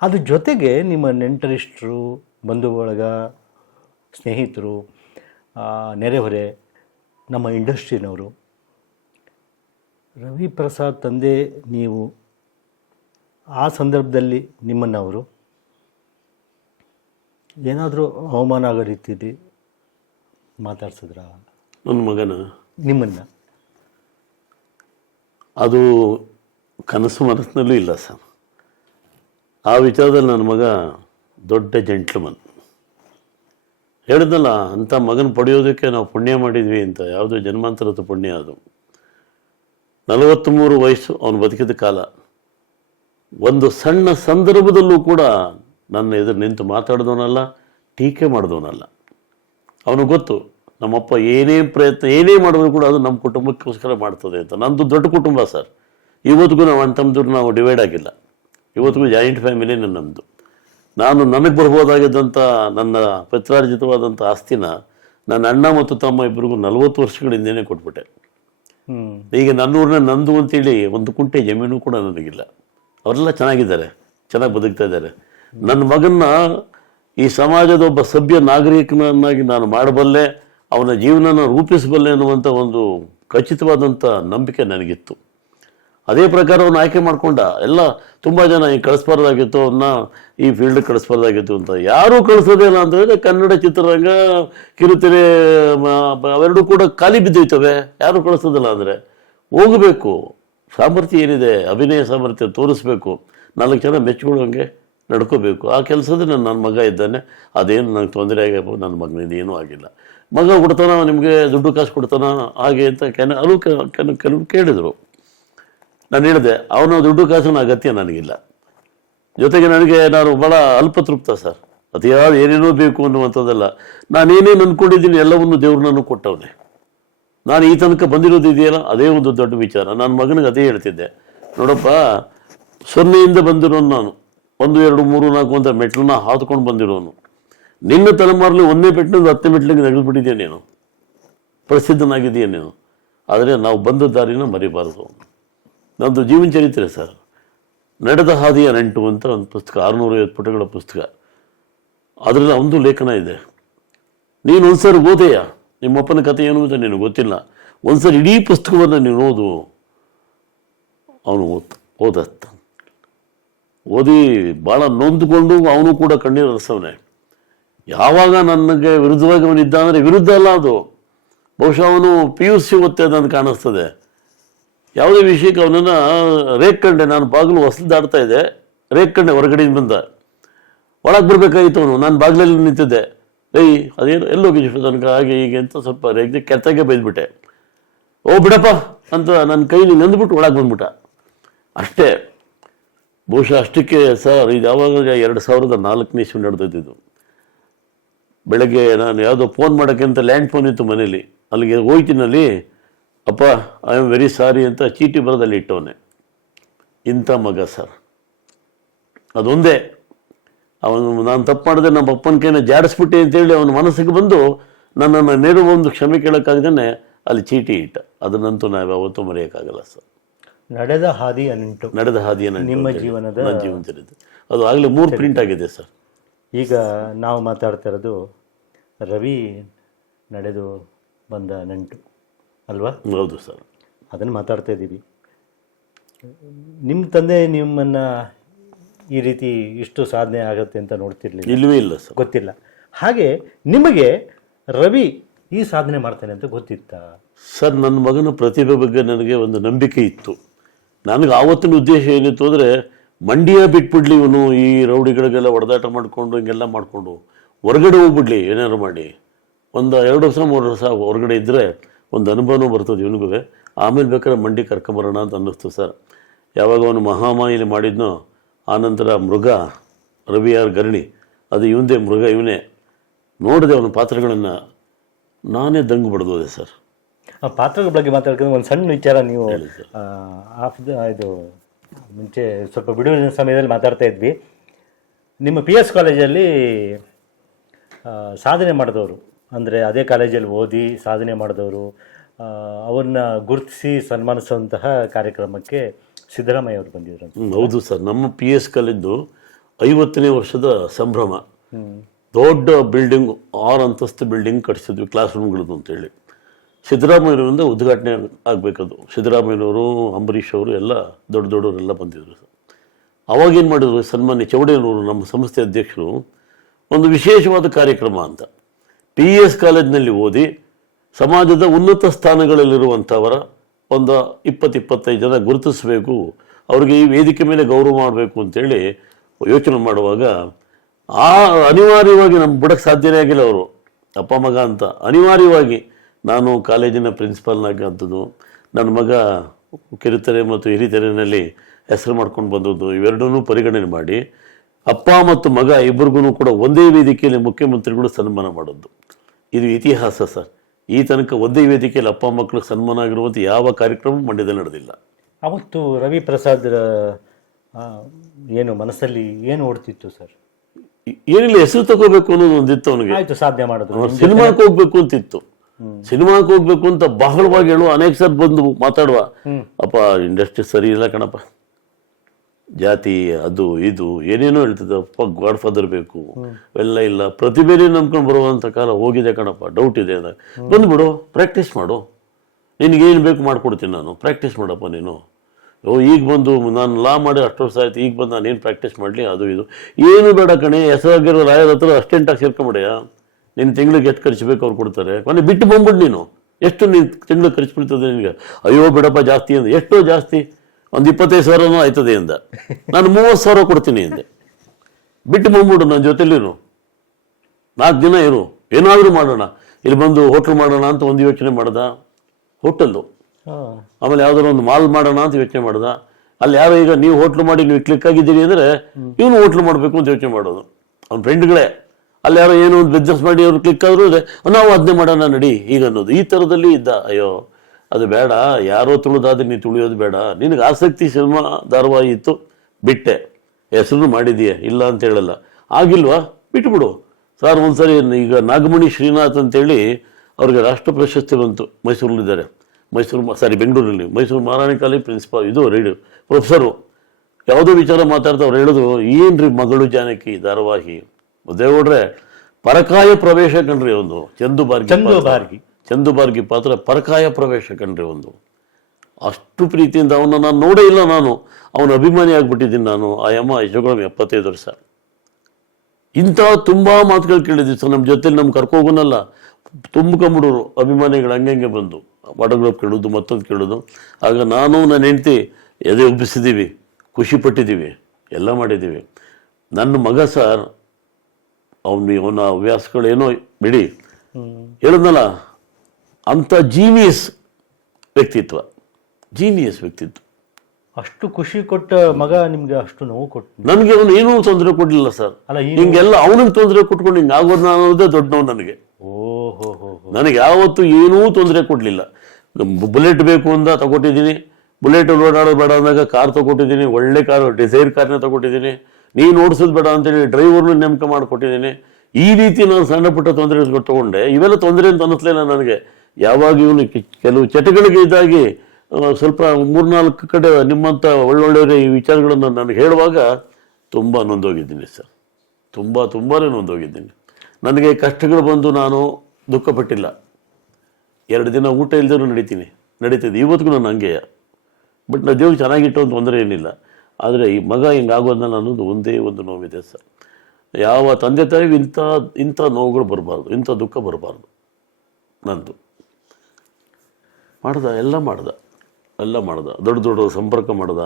ಅದ್ರ ಜೊತೆಗೆ ನಿಮ್ಮ ನೆಂಟರಿಷ್ಟರು, ಬಂಧು ಬಳಗ, ಸ್ನೇಹಿತರು, ನೆರೆಹೊರೆ, ನಮ್ಮ ಇಂಡಸ್ಟ್ರಿನವರು, ರವಿ ಪ್ರಸಾದ್ ತಂದೆ ನೀವು ಆ ಸಂದರ್ಭದಲ್ಲಿ ನಿಮ್ಮನ್ನು ಅವರು ಏನಾದರೂ ಅವಮಾನ ಆಗೋ ರೀತಿಯಲ್ಲಿ ಮಾತಾಡ್ಸಿದ್ರ? ನನ್ನ ಮಗನ ನಿಮ್ಮನ್ನು ಅದು ಕನಸು ಮನಸ್ಸಿನಲ್ಲೂ ಇಲ್ಲ ಸರ್. ಆ ವಿಚಾರದಲ್ಲಿ ನನ್ನ ಮಗ ದೊಡ್ಡ ಜೆಂಟ್ಲ್ಮನ್. ಹೇಳಿದ್ನಲ್ಲ, ಅಂಥ ಮಗನ ಪಡೆಯೋದಕ್ಕೆ ನಾವು ಪುಣ್ಯ ಮಾಡಿದ್ವಿ ಅಂತ. ಯಾವುದೋ ಜನ್ಮಾಂತರದ ಪುಣ್ಯ ಅದು. 43 ವಯಸ್ಸು ಅವನು ಬದುಕಿದ ಕಾಲ. ಒಂದು ಸಣ್ಣ ಸಂದರ್ಭದಲ್ಲೂ ಕೂಡ ನನ್ನ ಎದುರು ನಿಂತು ಮಾತಾಡಿದವನಲ್ಲ, ಟೀಕೆ ಮಾಡಿದವನಲ್ಲ. ಅವನು ಗೊತ್ತು, ನಮ್ಮಪ್ಪ ಏನೇ ಪ್ರಯತ್ನ ಏನೇ ಮಾಡಿದ್ರು ಕೂಡ ಅದು ನಮ್ಮ ಕುಟುಂಬಕ್ಕೋಸ್ಕರ ಮಾಡ್ತದೆ ಅಂತ. ನಮ್ಮದು ದೊಡ್ಡ ಕುಟುಂಬ ಸರ್. ಇವತ್ತಿಗೂ ನಾವು ಅಣ್ಣ ತಮ್ಮದ್ರು ನಾವು ಡಿವೈಡ್ ಆಗಿಲ್ಲ. ಇವತ್ತಿಗೂ ಜಾಯಿಂಟ್ ಫ್ಯಾಮಿಲಿ ನಮ್ಮದು. ನನಗೆ ಬರ್ಬೋದಾಗಿದ್ದಂಥ ನನ್ನ ಪಿತ್ರಾರ್ಜಿತವಾದಂಥ ಆಸ್ತಿನ ನನ್ನ ಅಣ್ಣ ಮತ್ತು ತಮ್ಮ ಇಬ್ಬರಿಗೂ 40 ವರ್ಷಗಳ ಹಿಂದೆನೇ ಕೊಟ್ಬಿಟ್ಟೆ. ಈಗ ನನ್ನೂರನ್ನ ನಂದು ಅಂತೇಳಿ ಒಂದು ಕುಂಟೆ ಜಮೀನು ಕೂಡ ನನಗಿಲ್ಲ. ಅವರೆಲ್ಲ ಚೆನ್ನಾಗಿದ್ದಾರೆ, ಚೆನ್ನಾಗಿ ಬದುಕ್ತಾ ಇದ್ದಾರೆ. ನನ್ನ ಮಗನ್ನ ಈ ಸಮಾಜದ ಒಬ್ಬ ಸಭ್ಯ ನಾಗರಿಕನನ್ನಾಗಿ ನಾನು ಮಾಡಬಲ್ಲೆ, ಅವನ ಜೀವನನ ರೂಪಿಸಬಲ್ಲೆ ಅನ್ನುವಂಥ ಒಂದು ಖಚಿತವಾದಂಥ ನಂಬಿಕೆ ನನಗಿತ್ತು. ಅದೇ ಪ್ರಕಾರ ಅವನು ಆಯ್ಕೆ ಮಾಡ್ಕೊಂಡ. ಎಲ್ಲ ತುಂಬ ಜನ ಈ ಕಳಿಸ್ಬಾರ್ದಾಗಿತ್ತು, ಅವನ್ನ ಈ ಫೀಲ್ಡ್ ಕಳಿಸ್ಬಾರ್ದಾಗಿತ್ತು ಅಂತ. ಯಾರೂ ಕಳಿಸೋದೇ ಇಲ್ಲ ಅಂತ ಹೇಳಿದ್ರೆ ಕನ್ನಡ ಚಿತ್ರರಂಗ, ಕಿರುತೆರೆ ಅವೆರಡೂ ಕೂಡ ಖಾಲಿ ಬಿದ್ದೋಯ್ತವೆ. ಯಾರು ಕಳಿಸೋದಿಲ್ಲ ಅಂದರೆ ಹೋಗಬೇಕು. ಸಾಮರ್ಥ್ಯ ಏನಿದೆ, ಅಭಿನಯ ಸಾಮರ್ಥ್ಯ ತೋರಿಸ್ಬೇಕು, 4 ಜನ ಮೆಚ್ಕೊಳ್ಳೋಂಗೆ ನಡ್ಕೋಬೇಕು. ಆ ಕೆಲಸದಲ್ಲಿ ನನ್ನ ಮಗ ಇದ್ದಾನೆ. ಅದೇನು ನನಗೆ ತೊಂದರೆ ಆಗಬೇಕು, ನನ್ನ ಮಗನಿಂದ ಏನೂ ಆಗಿಲ್ಲ. ಮಗ ಕೊಡ್ತಾನ, ನಿಮಗೆ ದುಡ್ಡು ಕಾಸು ಕೊಡ್ತಾನ ಹಾಗೆ ಅಂತ ಕೆಲವು ಕೇಳಿದರು. ನಾನು ಹೇಳಿದೆ, ಅವನ ದುಡ್ಡು ಕಾಸಿನ ಅಗತ್ಯ ನನಗಿಲ್ಲ. ಜೊತೆಗೆ ನಾನು ಭಾಳ ಅಲ್ಪತೃಪ್ತ ಸರ್. ಅತಿಯಾದ ಏನೇನೋ ಬೇಕು ಅನ್ನುವಂಥದ್ದಲ್ಲ. ನಾನೇನೇನು ಅಂದ್ಕೊಂಡಿದ್ದೀನಿ ಎಲ್ಲವನ್ನು ದೇವ್ರು ನಾನು ಕೊಟ್ಟವನೇ. ನಾನು ಈ ತನಕ ಬಂದಿರೋದಿದೆಯಲ್ಲ, ಅದೇ ಒಂದು ದೊಡ್ಡ ವಿಚಾರ. ನನ್ನ ಮಗನಿಗೆ ಅದೇ ಹೇಳ್ತಿದ್ದೆ, ನೋಡಪ್ಪ, 0ಯಿಂದ ಬಂದಿರೋನು ನಾನು. 1, 2, 3, 4 ಅಂತ ಮೆಟ್ಲನ್ನ ಹಾದ್ಕೊಂಡು ಬಂದಿರೋನು. ನಿನ್ನ ತಲೆಮಾರಲ್ಲಿ 1ನೇ ಮೆಟ್ಲಿಂದ 10ನೇ ಮೆಟ್ಲಿಗೆ ನೆಗೆದ್ಬಿಟ್ಟಿದ್ಯಾ ನೀನು, ಪ್ರಸಿದ್ಧನಾಗಿದೆಯಾ ನೀನು. ಆದರೆ ನಾವು ಬಂದ ದಾರಿನ ಮರಿಬಾರದು. ನಂದು ಜೀವನ ಚರಿತ್ರೆ ಸರ್. ನಡೆದ ಹಾದಿಯ ನಂಟು ಅಂತ ಒಂದು ಪುಸ್ತಕ, 650 ಪುಟಗಳ ಪುಸ್ತಕ. ಅದರಲ್ಲಿ ಒಂದು ಲೇಖನ ಇದೆ. ನೀನು ಒಂದ್ಸರಿ ಓದೆಯಾ, ನಿಮ್ಮಪ್ಪನ ಕಥೆ ಏನು ಅಂತ ನಿನಗೆ ಗೊತ್ತಿಲ್ಲ, ಒಂದ್ಸರಿ ಇಡೀ ಪುಸ್ತಕವನ್ನು ನೀನು ಓದು. ಅವನು ಓದತ್ತ ಓದಿ ಭಾಳ ನೊಂದುಕೊಂಡು ಅವನು ಕೂಡ ಕಣ್ಣೀರು ಹರಿಸವನೆ. ಯಾವಾಗ ನನಗೆ ವಿರುದ್ಧವಾಗಿ ಅವನಿದ್ದ ಅಂದರೆ ವಿರುದ್ಧ ಅಲ್ಲ ಅದು, ಬಹುಶಃ ಅವನು PUC ಓದ್ತಾ ಅಂತ ಕಾಣಿಸ್ತದೆ. ಯಾವುದೇ ವಿಷಯಕ್ಕೆ ಅವನನ್ನು ರೇಕ್ ಕಂಡೆ. ನಾನು ಬಾಗಿಲು ಹೊಸಲು ದಾಡ್ತಾ ಇದ್ದೆ, ರೇಕ್ ಕಂಡೆ ಹೊರಗಡೆಯಿಂದ ಬಂದ. ಒಳಗೆ ಬರಬೇಕಾಗಿತ್ತು ಅವನು. ನಾನು ಬಾಗಿಲಲ್ಲಿ ನಿಂತಿದ್ದೆ. ಅದೇನು ಎಲ್ಲೋಗಿದ್ದು ತನಕ ಹಾಗೆ ಹೀಗೆ ಅಂತ ಸ್ವಲ್ಪ ರೇಗ್ದೆ ಕೆತ್ತಾಗೆ ಬೈದ್ಬಿಟ್ಟೆ. ಓ ಬಿಡಪ್ಪ ಅಂತ ನನ್ನ ಕೈಲಿ ನಂದ್ಬಿಟ್ಟು ಒಳಗೆ ಬಂದ್ಬಿಟ್ಟ. ಅಷ್ಟೇ. ಬಹುಶಃ ಅಷ್ಟಕ್ಕೆ ಸರ್, ಇದು ಯಾವಾಗ 2004ನೇ ಇಸ್ವಿ ನಡೆದಿದ್ದು. ಬೆಳಗ್ಗೆ ನಾನು ಯಾವುದೋ ಫೋನ್ ಮಾಡೋಕ್ಕೆ ಅಂತ ಲ್ಯಾಂಡ್ ಫೋನ್ ಇತ್ತು ಮನೇಲಿ. ಅಲ್ಲಿಗೆ ಹೋಯ್ತಿನಲ್ಲಿ, ಅಪ್ಪ ಐ ಆಮ್ ವೆರಿ ಸಾರಿ ಅಂತ ಚೀಟಿ ಬರೋದಲ್ಲಿ ಇಟ್ಟವನೆ. ಇಂಥ ಮಗ ಸರ್. ಅದೊಂದೇ, ಅವನು ನಾನು ತಪ್ಪು ಮಾಡಿದೆ, ನಮ್ಮ ಅಪ್ಪನ ಕೈನ ಜಾಡಿಸ್ಬಿಟ್ಟೆ ಅಂತೇಳಿ ಅವನ ಮನಸ್ಸಿಗೆ ಬಂದು ನನ್ನನ್ನು ನೇರು ಒಂದು ಕ್ಷಮೆ ಕೇಳೋಕ್ಕಾಗ್ದೇ ಅಲ್ಲಿ ಚೀಟಿ ಇಟ್ಟ. ಅದನ್ನಂತೂ ನಾವು ಯಾವತ್ತೂ ಮರೆಯೋಕ್ಕಾಗಲ್ಲ ಸರ್. ನಡೆದ ಹಾದಿಯ ನಂಟು, ನಡೆದ ಹಾದಿಯ ನಂಟು ನಿಮ್ಮ ಜೀವನದ ಜೀವನ ಚರಿತ್ರೆ. ಅದು ಆಗಲೇ 3 ಪ್ರಿಂಟ್ ಆಗಿದೆ ಸರ್. ಈಗ ನಾವು ಮಾತಾಡ್ತಾ ಇರೋದು ರವಿ ನಡೆದು ಬಂದ ನಂಟು ಅಲ್ವಾ? ಹೌದು ಸರ್. ಅದನ್ನು ಮಾತಾಡ್ತಾ ಇದ್ದೀವಿ. ನಿಮ್ಮ ತಂದೆ ನಿಮ್ಮನ್ನು ಈ ರೀತಿ ಇಷ್ಟು ಸಾಧನೆ ಆಗುತ್ತೆ ಅಂತ ನೋಡ್ತಿರ್ಲಿಲ್ಲ? ಇಲ್ಲವೇ ಇಲ್ಲ ಸರ್, ಗೊತ್ತಿಲ್ಲ. ಹಾಗೆ ನಿಮಗೆ ರವಿ ಈ ಸಾಧನೆ ಮಾಡ್ತಾನೆ ಅಂತ ಗೊತ್ತಿತ್ತಾ? ಸರ್, ನನ್ನ ಮಗನ ಪ್ರತಿಭೆ ಬಗ್ಗೆ ನನಗೆ ಒಂದು ನಂಬಿಕೆ ಇತ್ತು. ನನಗೆ ಆವತ್ತಿನ ಉದ್ದೇಶ ಏನಿತ್ತು ಅಂದರೆ, ಮಂಡ್ಯ ಬಿಟ್ಬಿಡ್ಲಿ ಇವನು, ಈ ರೌಡಿಗಳಿಗೆಲ್ಲ ಹೊಡೆದಾಟ ಮಾಡಿಕೊಂಡು ಹಿಂಗೆಲ್ಲ ಮಾಡಿಕೊಂಡು ಹೊರಗಡೆ ಹೋಗ್ಬಿಡ್ಲಿ, ಏನಾದ್ರು ಮಾಡಿ ಒಂದು 2 ವರ್ಷ 3 ವರ್ಷ ಹೊರಗಡೆ ಇದ್ದರೆ ಒಂದು ಅನುಭವನೂ ಬರ್ತದೆ ಇವನಿಗೂ. ಆಮೇಲೆ ಬೇಕಾದ್ರೆ ಮಂಡಿ ಕರ್ಕೊಂಬರೋಣ ಅಂತ ಅನ್ನಿಸ್ತು ಸರ್. ಯಾವಾಗ ಅವನು ಮಹಾಮಾಯಿಲಿ ಮಾಡಿದ್ನೋ, ಆನಂತರ ಮೃಗ ರವಿ ಆರ್ ಗರಣಿ, ಅದು ಇವಂದೇ ಮೃಗ, ಇವನೇ. ನೋಡಿದೆ ಅವನ ಪಾತ್ರಗಳನ್ನು, ನಾನೇ ದಂಗು ಬಡ್ದೋದೆ ಸರ್. ಆ ಪಾತ್ರಗಳ ಬಗ್ಗೆ ಮಾತಾಡ್ಕೊಂಡು ಒಂದು ಸಣ್ಣ ವಿಚಾರ. ನೀವು ಇದು ಮುಂಚೆ ಸ್ವಲ್ಪ ಬಿಡುವಿನ ಸಮಯದಲ್ಲಿ ಮಾತಾಡ್ತಾ ಇದ್ವಿ. ನಿಮ್ಮ PS ಕಾಲೇಜಲ್ಲಿ ಸಾಧನೆ ಮಾಡಿದವರು, ಅಂದರೆ ಅದೇ ಕಾಲೇಜಲ್ಲಿ ಓದಿ ಸಾಧನೆ ಮಾಡಿದವರು, ಅವ್ರನ್ನ ಗುರುತಿಸಿ ಸನ್ಮಾನಿಸುವಂತಹ ಕಾರ್ಯಕ್ರಮಕ್ಕೆ ಸಿದ್ದರಾಮಯ್ಯ ಅವರು ಬಂದಿದ್ರು. ಹೌದು ಸರ್. ನಮ್ಮ PS ಕಾಲೇಜು 50ನೇ ವರ್ಷದ ಸಂಭ್ರಮ. ದೊಡ್ಡ ಬಿಲ್ಡಿಂಗ್, 6 ಅಂತಸ್ತು ಬಿಲ್ಡಿಂಗ್ ಕಟ್ಟಿಸಿದ್ವಿ, ಕ್ಲಾಸ್ ರೂಮ್ಗಳದ್ದು ಅಂತೇಳಿ. ಸಿದ್ದರಾಮಯ್ಯನವರಿಂದ ಉದ್ಘಾಟನೆ ಆಗಬೇಕದು. ಸಿದ್ದರಾಮಯ್ಯನವರು, ಅಂಬರೀಷ್ ಅವರು ಎಲ್ಲ ದೊಡ್ಡವರೆಲ್ಲ ಬಂದಿದ್ರು ಸರ್. ಅವಾಗೇನು ಮಾಡಿದ್ರು, ಸನ್ಮಾನ್ಯ ಚೌಡೇನವರು ನಮ್ಮ ಸಂಸ್ಥೆ ಅಧ್ಯಕ್ಷರು, ಒಂದು ವಿಶೇಷವಾದ ಕಾರ್ಯಕ್ರಮ ಅಂತ PS ಕಾಲೇಜಿನಲ್ಲಿ ಓದಿ ಸಮಾಜದ ಉನ್ನತ ಸ್ಥಾನಗಳಲ್ಲಿರುವಂಥವರ ಒಂದು 20-25 ಜನ ಗುರುತಿಸಬೇಕು, ಅವ್ರಿಗೆ ಈ ವೇದಿಕೆ ಮೇಲೆ ಗೌರವ ಮಾಡಬೇಕು ಅಂತೇಳಿ ಯೋಚನೆ ಮಾಡುವಾಗ, ಅನಿವಾರ್ಯವಾಗಿ ನಮ್ಮ ಬಿಡಕ್ಕೆ ಸಾಧ್ಯನೇ ಆಗಿಲ್ಲ. ಅವರು ಅಪ್ಪ ಮಗ ಅಂತ ಅನಿವಾರ್ಯವಾಗಿ ನಾನು ಕಾಲೇಜಿನ ಪ್ರಿನ್ಸಿಪಾಲ್ನಾಗಿ ಅಂಥದ್ದು, ನನ್ನ ಮಗ ಕಿರುತೆರೆ ಮತ್ತು ಹಿರಿತೆರೆಯಲ್ಲಿ ಹೆಸರು ಮಾಡ್ಕೊಂಡು ಬಂದದ್ದು, ಇವೆರಡನ್ನೂ ಪರಿಗಣನೆ ಮಾಡಿ ಅಪ್ಪ ಮತ್ತು ಮಗ ಇಬ್ಬರಿಗೂ ಕೂಡ ಒಂದೇ ವೇದಿಕೆಯಲ್ಲಿ ಮುಖ್ಯಮಂತ್ರಿಗಳು ಸನ್ಮಾನ ಮಾಡೋದು. ಇದು ಇತಿಹಾಸ ಸರ್. ಈ ತನಕ ಒಂದೇ ವೇದಿಕೆಯಲ್ಲಿ ಅಪ್ಪ ಮಕ್ಕಳಿಗೆ ಸನ್ಮಾನ ಆಗಿರುವಂಥ ಯಾವ ಕಾರ್ಯಕ್ರಮ ಮಂಡ್ಯದಲ್ಲಿ ನಡೆದಿಲ್ಲ. ಅವತ್ತು ರವಿ ಪ್ರಸಾದ್ ಏನು ಮನಸ್ಸಲ್ಲಿ ಏನು ಓಡ್ತಿತ್ತು ಸರ್? ಏನಿಲ್ಲ, ಹೆಸರು ತಗೋಬೇಕು ಅನ್ನೋದು ಒಂದಿತ್ತು ಅವನಿಗೆ. ಆಯ್ತು, ಸಾಧನೆ ಮಾಡಿದ್ರು. ಸಿನಿಮಾಕ್ಕೆ ಹೋಗ್ಬೇಕು ಅಂತಿತ್ತು. ಸಿನಿಮಾಕ್ಕೆ ಹೋಗ್ಬೇಕು ಅಂತ ಬಹಳವಾಗಿ ಹೇಳುವ, ಅನೇಕ ಸರ್ ಬಂದು ಮಾತಾಡುವ, ಅಪ್ಪ ಇಂಡಸ್ಟ್ರಿ ಸರಿ ಇಲ್ಲ ಕಣಪ್ಪ, ಜಾತಿ ಅದು ಇದು ಏನೇನೋ ಹೇಳ್ತದೆ, ಅಪ್ಪ ಗಾಡ್ ಫಾದರ್ ಬೇಕು ಎಲ್ಲ ಇಲ್ಲ, ಪ್ರತಿಭೆನೇ ನಂಬ್ಕೊಂಡು ಬರುವಂತ ಕಾಲ ಹೋಗಿದೆ ಕಣಪ್ಪ, ಡೌಟ್ ಇದೆ ಅಂದ. ಬಂದ್ಬಿಡು, ಪ್ರಾಕ್ಟೀಸ್ ಮಾಡು, ನಿನಗೇನು ಬೇಕು ಮಾಡ್ಕೊಡ್ತೀನಿ ನಾನು, ಪ್ರಾಕ್ಟೀಸ್ ಮಾಡಪ್ಪ ನೀನು. ಈಗ ಬಂದು ನಾನು ಲಾ ಮಾಡಿ ಅಷ್ಟು ವರ್ಷ ಆಯ್ತು, ಈಗ ಬಂದು ನಾನೇನು ಪ್ರಾಕ್ಟೀಸ್ ಮಾಡಲಿ, ಅದು ಇದು ಏನು ಬೇಡ ಕಣೆ, ಹೆಸರಾಗಿರೋ ಲಾಯರ್ ಹತ್ರ ಅಷ್ಟೆಂಟಾಗಿ ಸೇರ್ಕೊಂಬಿಡೆಯ, ನೀನು ತಿಂಗಳಿಗೆ ಎಷ್ಟು ಖರ್ಚು ಬೇಕು ಅವ್ರು ಕೊಡ್ತಾರೆ, ಕೊನೆ ಬಿಟ್ಟು ಬಂದ್ಬಿಟ್ಟು ನೀನು, ಎಷ್ಟು ನೀನು ತಿಂಗಳಿಗೆ ಖರ್ಚು ಬೀಳ್ತದೆ ನಿನಗೆ, ಅಯ್ಯೋ ಬಿಡಪ್ಪ ಜಾಸ್ತಿ ಅಂದ, ಎಷ್ಟೋ ಜಾಸ್ತಿ, ಒಂದು 25,000 ಆಯ್ತದೆ ಅಂದ, ನಾನು 30,000 ಕೊಡ್ತೀನಿ ಅಂದೆ. ಬಿಟ್ಟು ಬಂದ್ಬಿಡು, ನನ್ನ ಜೊತೆಲಿರು, 4 ದಿನ ಇರು, ಏನಾದರೂ ಮಾಡೋಣ, ಇಲ್ಲಿ ಬಂದು ಹೋಟ್ಲ್ ಮಾಡೋಣ ಅಂತ ಒಂದು ಯೋಚನೆ ಮಾಡ್ದ, ಹೋಟೆಲ್ಲು. ಆಮೇಲೆ ಯಾವ್ದಾದ್ರು ಒಂದು ಮಾಲ್ ಮಾಡೋಣ ಅಂತ ಯೋಚನೆ ಮಾಡ್ದ. ಅಲ್ಲಿ ಯಾರೋ ಈಗ ನೀವು ಹೋಟ್ಲು ಮಾಡಿ ನೀವು ಕ್ಲಿಕ್ ಆಗಿದ್ದೀರಿ ಅಂದ್ರೆ ಇವನು ಹೋಟ್ಲು ಮಾಡಬೇಕು ಅಂತ ಯೋಚನೆ ಮಾಡೋದು, ಅವ್ನ ಫ್ರೆಂಡ್ಗಳೇ. ಅಲ್ಲಿ ಯಾರೋ ಏನೋ ಒಂದು ಬಿಸ್ನೆಸ್ ಮಾಡಿ ಅವ್ರು ಕ್ಲಿಕ್ ಆದ್ರು ನಾವು ಅದನ್ನೇ ಮಾಡೋಣ ನಡಿ ಈಗ ಅನ್ನೋದು, ಈ ಥರದಲ್ಲಿ ಇದ್ದ. ಅಯ್ಯೋ ಅದು ಬೇಡ, ಯಾರೋ ತುಳಿದಾದ್ರೆ ನೀನು ತುಳಿಯೋದು ಬೇಡ, ನಿನಗೆ ಆಸಕ್ತಿ ಸಿನಿಮಾ ಧಾರಾವಾಹಿ ಇತ್ತು, ಬಿಟ್ಟೆ, ಹೆಸರು ಮಾಡಿದೀಯ ಇಲ್ಲ ಅಂತ ಹೇಳಲ್ಲ, ಆಗಿಲ್ವಾ ಬಿಟ್ಬಿಡು ಸರ್. ಒಂದ್ಸರಿ ಈಗ ನಾಗಮಣಿ ಶ್ರೀನಾಥ್ ಅಂತೇಳಿ ಅವ್ರಿಗೆ ರಾಷ್ಟ್ರ ಪ್ರಶಸ್ತಿ ಬಂತು, ಮೈಸೂರಲ್ಲಿದ್ದಾರೆ, ಬೆಂಗಳೂರಲ್ಲಿ ಮೈಸೂರು ಮಹಾರಾಣಿ ಕಾಲೇಜ್ ಪ್ರಿನ್ಸಿಪಾಲ್, ಇದು ರೇಡಿಯೋ ಪ್ರೊಫೆಸರು. ಯಾವುದೋ ವಿಚಾರ ಮಾತಾಡ್ತಾ ಅವ್ರು ಹೇಳಿದ್ರು, ಏನ್ರಿ ಮಗಳು ಜಾನಕಿ ಧಾರಾವಾಹಿ, ದೇವಡ್ರೆ ಪರಕಾಯ ಪ್ರವೇಶ ಕಣ್ರಿ, ಒಂದು ಚಂದು ಬಾರ್ಗಿ ಪಾತ್ರ ಪರಕಾಯ ಪ್ರವೇಶ ಕಣ್ರಿ, ಒಂದು ಅಷ್ಟು ಪ್ರೀತಿಯಿಂದ ಅವನ್ನ ನಾನು ನೋಡೇ ಇಲ್ಲ, ನಾನು ಅವನ ಅಭಿಮಾನಿ ಆಗ್ಬಿಟ್ಟಿದ್ದೀನಿ ನಾನು. ಆ ಯಮ್ಮ ಯಶೋಗಳಮ್ಮ 75 ವರ್ಷ. ಇಂಥ ತುಂಬಾ ಮಾತುಗಳು ಕೇಳಿದ್ವಿ ಸರ್, ನಮ್ಮ ಜೊತೆಲಿ ನಮ್ಗೆ ಕರ್ಕೋಗೋನಲ್ಲ, ತುಂಬ್ಕೊಂಬಿಡೋರು ಅಭಿಮಾನಿಗಳು, ಹಂಗೆ ಬಂದು ವಾಟರ್ಗ್ರಾಫ್ ಕೇಳೋದು, ಮತ್ತೊಂದು ಕೇಳೋದು. ಆಗ ನಾನು ನನ್ನ ಹೆಂಡತಿ ಎದೆ ಉಬ್ಬಿಸಿದ್ದೀವಿ, ಖುಷಿ ಪಟ್ಟಿದ್ದೀವಿ, ಎಲ್ಲ ಮಾಡಿದ್ದೀವಿ. ನನ್ನ ಮಗ ಸರ್, ಅವನ ಹವ್ಯಾಸಗಳೇನೋ ಬಿಡಿ, ಹೇಳಿದ್ನಲ್ಲ, ಅಂಥ ಜೀನಿಯಸ್ ವ್ಯಕ್ತಿತ್ವ. ಅಷ್ಟು ಖುಷಿ ಕೊಟ್ಟ ಮಗ ನಿಮ್ಗೆ ಅಷ್ಟು ನೋವು ಕೊಟ್ಟು? ನನಗೆ ಅವನು ಏನೂ ತೊಂದರೆ ಕೊಡ್ಲಿಲ್ಲ ಸರ್. ಹಿಂಗೆಲ್ಲ ಅವನಿಗೆ ತೊಂದರೆ ಕೊಟ್ಕೊಂಡು ಹಿಂಗೆ ಆಗೋದು ಅನ್ನೋದೇ ದೊಡ್ಡ ನೋವು ನನಗೆ. ನನಗೆ ಯಾವತ್ತೂ ಏನೂ ತೊಂದರೆ ಕೊಡ್ಲಿಲ್ಲ. ಬುಲೆಟ್ ಬೇಕು ಅಂದ ತಗೊಟ್ಟಿದ್ದೀನಿ, ಬುಲೆಟ್ ಓಡಾಡೋದು ಬೇಡ ಅಂದಾಗ ಕಾರ್ ತಗೊಟ್ಟಿದ್ದೀನಿ, ಒಳ್ಳೆ ಕಾರ್, ಡಿಸೈರ್ ಕಾರ್ನೇ ತಗೊಟ್ಟಿದ್ದೀನಿ. ನೀನು ಓಡಿಸೋದು ಬೇಡ ಅಂತೇಳಿ ಡ್ರೈವರ್ನ ನೇಮಕ ಮಾಡಿಕೊಟ್ಟಿದ್ದೀನಿ. ಈ ರೀತಿ ನಾನು ಸಣ್ಣ ಪುಟ್ಟ ತೊಂದರೆಗಳು ತಗೊಂಡೆ. ಇವೆಲ್ಲ ತೊಂದರೆ ಅಂತ ಅನ್ನಿಸ್ಲಿಲ್ಲ ನನಗೆ. ಯಾವಾಗ ಇವನು ಕೆಲವು ಚಟಗಳಿಗೆ ಇದಾಗಿ ಸ್ವಲ್ಪ 3-4 ಕಡೆ ನಿಮ್ಮಂಥ ಒಳ್ಳೊಳ್ಳೆಯವರ ಈ ವಿಚಾರಗಳನ್ನು ನನಗೆ ಹೇಳುವಾಗ ತುಂಬ ನೊಂದೋಗಿದ್ದೀನಿ ಸರ್, ತುಂಬಾ ನೊಂದೋಗಿದ್ದೀನಿ. ನನಗೆ ಕಷ್ಟಗಳು ಬಂದು ನಾನು ದುಃಖಪಟ್ಟಿಲ್ಲ. 2 ದಿನ ಊಟ ಇಲ್ದರೂ ನಡೀತಿದೆ, ಇವತ್ತಿಗೂ ನಾನು ಹಂಗೆಯ. ಬಟ್ ನಾನು ದೇವ್ರು ಚೆನ್ನಾಗಿಟ್ಟು ಅಂತ ತೊಂದರೆ ಏನಿಲ್ಲ. ಆದರೆ ಈ ಮಗ ಹಿಂಗಾಗೋದನ್ನ ಅನ್ನೋದು ಒಂದೇ ಒಂದು ನೋವಿದೆ ಸರ್. ಯಾವ ತಂದೆ ತಾಯಿಗೂ ಇಂಥ ನೋವುಗಳು ಬರಬಾರ್ದು, ಇಂಥ ದುಃಖ ಬರಬಾರ್ದು. ನಂದು ಎಲ್ಲ ಮಾಡ್ದ, ದೊಡ್ಡ ಸಂಪರ್ಕ ಮಾಡ್ದ,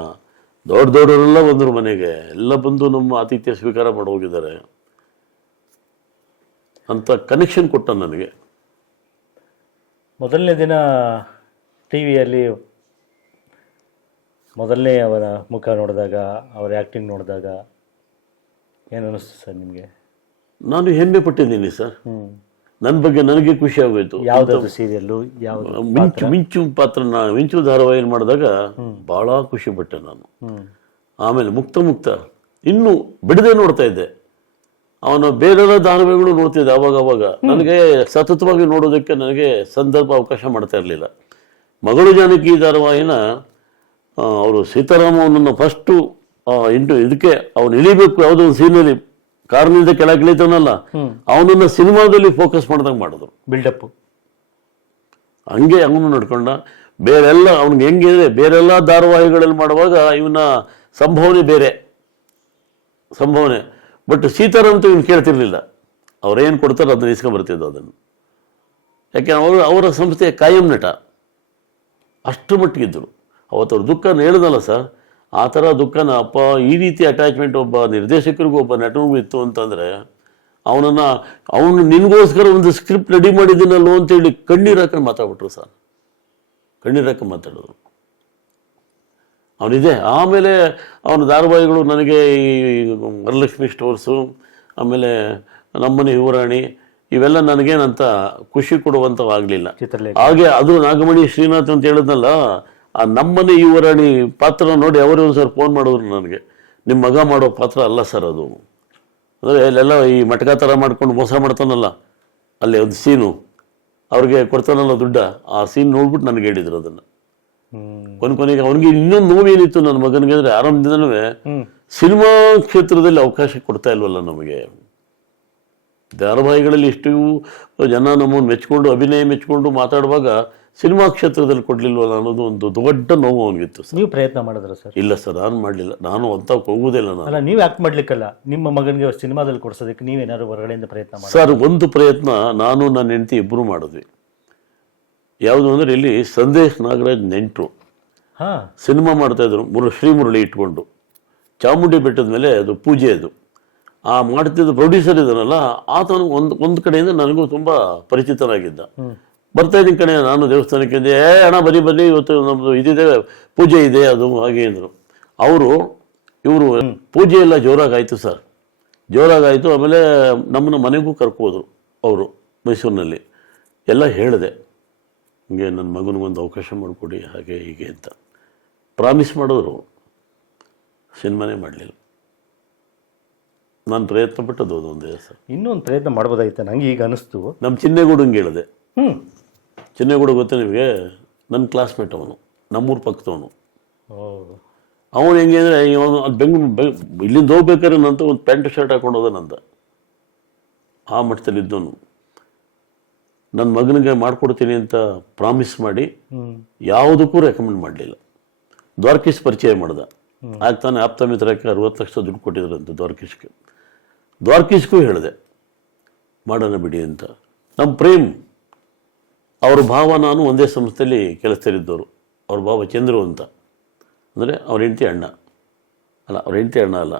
ದೊಡ್ಡವರೆಲ್ಲ ಬಂದರು ಮನೆಗೆ, ಎಲ್ಲ ಬಂದು ನಮ್ಮ ಆತಿಥ್ಯ ಸ್ವೀಕಾರ ಮಾಡಿ ಹೋಗಿದ್ದಾರೆ. ಅಂತ ಕನೆಕ್ಷನ್ ಕೊಟ್ಟ ನನಗೆ. ಮೊದಲನೇ ದಿನ ಟಿವಿಯಲ್ಲಿ ಮೊದಲನೇ ಅವರ ಮುಖ ನೋಡಿದಾಗ, ಅವರ ಆ್ಯಕ್ಟಿಂಗ್ ನೋಡಿದಾಗ ಏನು ಅನ್ನಿಸ್ತು ಸರ್ ನಿಮಗೆ? ನಾನು ಹೆಮ್ಮೆ ಪಟ್ಟಿದ್ದೀನಿ ಸರ್. ನನ್ನ ಬಗ್ಗೆ ನನಗೆ ಖುಷಿ ಆಗೋಯ್ತು. ಯಾವುದಾದ್ರು ಸೀರಿಯಲ್ಲು, ಯಾವುದು ಮಿಂಚು ಪಾತ್ರ, ಮಿಂಚು ಧಾರಾವಾಹಿ ಮಾಡಿದಾಗ ಬಹಳ ಖುಷಿ ಪಟ್ಟೆ ನಾನು. ಆಮೇಲೆ ಮುಕ್ತ ಇನ್ನೂ ಬಿಡದೆ ನೋಡ್ತಾ ಇದ್ದೆ. ಅವನ ಬೇರೆಲ್ಲ ಧಾರಾವಾಹಿಗಳು ನೋಡ್ತಿದ್ದೆ ಅವಾಗ. ನನಗೆ ಸತತವಾಗಿ ನೋಡೋದಕ್ಕೆ ನನಗೆ ಸಂದರ್ಭ ಅವಕಾಶ ಮಾಡ್ತಾ ಇರಲಿಲ್ಲ. ಮಗಳು ಜಾನಕಿ ಧಾರಾವಾಹಿನ ಅವರು ಸೀತಾರಾಮ ಅವನನ್ನು ಫಸ್ಟು ಇದಕ್ಕೆ ಅವನು ಇಳಿಬೇಕು, ಯಾವುದೋ ಒಂದು ಸೀನಲ್ಲಿ ಕಾರಿನಿಂದ ಕೆಳಗೆ ಇಳಿತಾನಲ್ಲ, ಅವನನ್ನ ಸಿನಿಮಾದಲ್ಲಿ ಫೋಕಸ್ ಮಾಡ್ದಂಗೆ ಮಾಡಿದ್ರು. ಬಿಲ್ಡಪ್ ಹಂಗೆ ಅವನು ನಡ್ಕೊಂಡ. ಬೇರೆಲ್ಲ ಅವ್ನಿಗೆ ಹೆಂಗಿದೆ, ಬೇರೆಲ್ಲ ಧಾರಾವಾಹಿಗಳಲ್ಲಿ ಮಾಡುವಾಗ ಇವನ ಸಂಭಾವನೆ ಬಟ್ ಸೀತಾರಾಮ್ ಅಂತ ಇವನು ಕೇಳ್ತಿರ್ಲಿಲ್ಲ. ಅವ್ರೇನು ಕೊಡ್ತಾರೋ ಅದನ್ನ ಇಸ್ಕೊಂಡ್ಬರ್ತಿದ್ದು ಅದನ್ನು. ಯಾಕೆ ಅವರ ಸಂಸ್ಥೆ ಕಾಯಂ ನಟ, ಅಷ್ಟು ಮಟ್ಟಿಗಿದ್ದರು. ಅವತ್ತು ಅವ್ರ ದುಃಖನ ಹೇಳಿದಲ್ಲ ಸರ್, ಆ ಥರ ದುಃಖನ ಅಪ್ಪ ಈ ರೀತಿ ಅಟ್ಯಾಚ್ಮೆಂಟ್ ಒಬ್ಬ ನಿರ್ದೇಶಕರಿಗೂ ಒಬ್ಬ ನಟನಿಗೂ ಇತ್ತು ಅಂತಂದರೆ, ಅವನು ನಿನಗೋಸ್ಕರ ಒಂದು ಸ್ಕ್ರಿಪ್ಟ್ ರೆಡಿ ಮಾಡಿದ್ದೀನಲ್ಲೋ ಅಂತೇಳಿ ಕಣ್ಣೀರು ಹಾಕೊಂಡು ಮಾತಾಡ್ಬಿಟ್ರು ಸರ್. ಮಾತಾಡೋದು ಅವನಿದೆ. ಆಮೇಲೆ ಅವನ ಧಾರಾವಾಹಿಗಳು ನನಗೆ ಈ ವರಲಕ್ಷ್ಮಿ ಸ್ಟೋರ್ಸು, ಆಮೇಲೆ ನಮ್ಮನೆ ಯುವರಾಣಿ, ಇವೆಲ್ಲ ನನಗೇನಂತ ಖುಷಿ ಕೊಡುವಂಥವಾಗಲಿಲ್ಲ. ಹಾಗೆ ಅದು ನಾಗಮಣಿ ಶ್ರೀನಾಥ್ ಅಂತ ಹೇಳಿದ್ನಲ್ಲ, ಆ ನಮ್ಮನೆ ಯುವರಾಣಿ ಪಾತ್ರ ನೋಡಿ ಅವರೇ ಒಂದು ಸರ್ ಫೋನ್ ಮಾಡಿದ್ರು ನನಗೆ, ನಿಮ್ಮ ಮಗ ಮಾಡೋ ಪಾತ್ರ ಅಲ್ಲ ಸರ್ ಅದು, ಅಂದರೆ ಅಲ್ಲೆಲ್ಲ ಈ ಮಟಕ ಥರ ಮಾಡ್ಕೊಂಡು ಮೋಸ ಮಾಡ್ತಾನಲ್ಲ, ಅಲ್ಲಿ ಒಂದು ಸೀನು ಅವ್ರಿಗೆ ಕೊಡ್ತಾನಲ್ಲ ದುಡ್ಡ, ಆ ಸೀನ್ ನೋಡ್ಬಿಟ್ಟು ನನಗೆ ಹೇಳಿದ್ರು ಅದನ್ನು. ಕೊನೆಗೆ ಅವನಿಗೆ ಇನ್ನೊಂದು ನೋವೇನಿತ್ತು ನನ್ನ ಮಗನಿಗೆ ಅಂದರೆ, ಆರಂಭದಿಂದನೂ ಸಿನಿಮಾ ಕ್ಷೇತ್ರದಲ್ಲಿ ಅವಕಾಶ ಕೊಡ್ತಾ ಇಲ್ವಲ್ಲ ನಮಗೆ. ಧಾರಾವಾಹಿಗಳಲ್ಲಿ ಇಷ್ಟು ಜನ ನಮ್ಮನ್ನು ಮೆಚ್ಕೊಂಡು, ಅಭಿನಯ ಮೆಚ್ಕೊಂಡು ಮಾತಾಡುವಾಗ ಸಿನಿಮಾ ಕ್ಷೇತ್ರದಲ್ಲಿ ಕೊಡ್ಲಿಲ್ವಲ್ಲ ಅನ್ನೋದು ಒಂದು ದೊಡ್ಡ ನೋವು ಅವನಿಗಿತ್ತು ಸರ್. ನೀವು ಪ್ರಯತ್ನ ಮಾಡಿದ್ರ ಸರ್? ಇಲ್ಲ ಸರ್, ನಾನು ಮಾಡಲಿಲ್ಲ. ನಾನು ಅಂತ ಹೋಗುವುದಿಲ್ಲ ನಾನು. ಅಲ್ಲ, ನೀವು ಯಾಕೆ ಮಾಡ್ಲಿಕ್ಕಲ್ಲ? ನಿಮ್ಮ ಮಗನಿಗೆ ಸಿನಿಮಾದಲ್ಲಿ ಕೊಡ್ಸೋದಕ್ಕೆ ನೀವೇನಾದ್ರು ಹೊರಗಡೆಯಿಂದ ಪ್ರಯತ್ನ ಮಾಡಿ? ಸರ್, ಒಂದು ಪ್ರಯತ್ನ ನಾನು ನನ್ನ ಹೆಂಡತಿ ಇಬ್ಬರು ಮಾಡಿದ್ವಿ. ಯಾವುದು ಅಂದರೆ, ಇಲ್ಲಿ ಸಂದೇಶ್ ನಾಗರಾಜ್ ನೆಂಟರು ಸಿನಿಮಾ ಮಾಡ್ತಾ ಇದ್ರು, ಶ್ರೀಮುರಳಿ ಇಟ್ಕೊಂಡು ಚಾಮುಂಡಿ ಬೆಟ್ಟದ ಮೇಲೆ. ಅದು ಪೂಜೆ, ಅದು ಆ ಮಾಡ್ತಿದ್ದ ಪ್ರೊಡ್ಯೂಸರ್ ಇದನ್ನಲ್ಲ, ಆತನು ಒಂದು ಕಡೆಯಿಂದ ನನಗೂ ತುಂಬ ಪರಿಚಿತನಾಗಿದ್ದ. ಬರ್ತಾ ಇದ್ದೀನಿ ಕಣೆ ನಾನು ದೇವಸ್ಥಾನಕ್ಕೆ, ಅಣ್ಣ ಬನ್ನಿ ಇವತ್ತು ನಮ್ಮದು ಇದಿದೆ, ಪೂಜೆ ಇದೆ, ಅದು ಹಾಗೆ ಅಂದರು. ಇವರು ಪೂಜೆ ಎಲ್ಲ ಜೋರಾಗಾಯಿತು ಸರ್, ಜೋರಾಗಾಯಿತು. ಆಮೇಲೆ ನಮ್ಮನ್ನ ಮನೆಗೂ ಕರ್ಕೋದ್ರು ಅವರು ಮೈಸೂರಿನಲ್ಲಿ. ಎಲ್ಲ ಹೇಳಿದೆ, ಹಿಂಗೆ ನನ್ನ ಮಗನಿಗೊಂದು ಅವಕಾಶ ಮಾಡಿಕೊಡಿ ಹಾಗೆ ಹೀಗೆ ಅಂತ ಪ್ರಾಮಿಸ್ ಮಾಡಿದ್ರು. ಸಿನಿಮಾನೇ ಮಾಡಲಿಲ್ಲ. ನಾನು ಪ್ರಯತ್ನ ಪಟ್ಟದ್ದು ಅದೊಂದೇ ಸರ್. ಇನ್ನೊಂದು ಪ್ರಯತ್ನ ಮಾಡ್ಬೋದಾಗಿತ್ತು ನನಗೆ ಈಗ ಅನಿಸ್ತು. ನಮ್ಮ ಚಿನ್ನೇಗೌಡಂಗೆ ಹೇಳಿದೆ. ಚಿನ್ನೇಗೌಡ ಗೊತ್ತೇ ನಿಮಗೆ? ನನ್ನ ಕ್ಲಾಸ್ಮೇಟ್ ಅವನು, ನಮ್ಮೂರು ಪಕ್ಕದವನು. ಅವನು ಹೆಂಗೆ ಅಂದರೆ, ಅವನು ಇಲ್ಲಿಂದ ಹೋಗ್ಬೇಕಾದ್ರೆ ನಂತ ಒಂದು ಪ್ಯಾಂಟ್ ಶರ್ಟ್ ಹಾಕೊಂಡು ಹೋದನಂತ. ಆ ಮಟ್ಟದಲ್ಲಿದ್ದವನು. ನನ್ನ ಮಗನಿಗೆ ಮಾಡಿಕೊಡ್ತೀನಿ ಅಂತ ಪ್ರಾಮಿಸ್ ಮಾಡಿ ಯಾವುದಕ್ಕೂ ರೆಕಮೆಂಡ್ ಮಾಡಲಿಲ್ಲ. ದ್ವಾರಕೀಶ್ ಪರಿಚಯ ಮಾಡ್ದ. ಆಗ್ತಾನೆ ಆಪ್ತ ಮಿತ್ರಕ್ಕೆ 60 ಲಕ್ಷ ದುಡ್ಡು ಕೊಟ್ಟಿದ್ರಂತೆ ದ್ವಾರಕೀಶ್ಗೆ. ದ್ವಾರಕೀಶ್ಗೂ ಹೇಳಿದೆ ಮಾಡೋಣ ಬಿಡಿ ಅಂತ. ನಮ್ಮ ಪ್ರೇಮ್ ಅವ್ರ ಭಾವ ನಾನು ಒಂದೇ ಸಂಸ್ಥೆಯಲ್ಲಿ ಕೆಲಸದಲ್ಲಿದ್ದವರು. ಅವ್ರ ಭಾವ ಚಂದ್ರು ಅಂತ, ಅಂದರೆ ಅವ್ರ ಹೆಂಡತಿ ಅಣ್ಣ ಅಲ್ಲ, ಅವ್ರ ಹೆಂಡತಿ ಅಣ್ಣ ಅಲ್ಲ,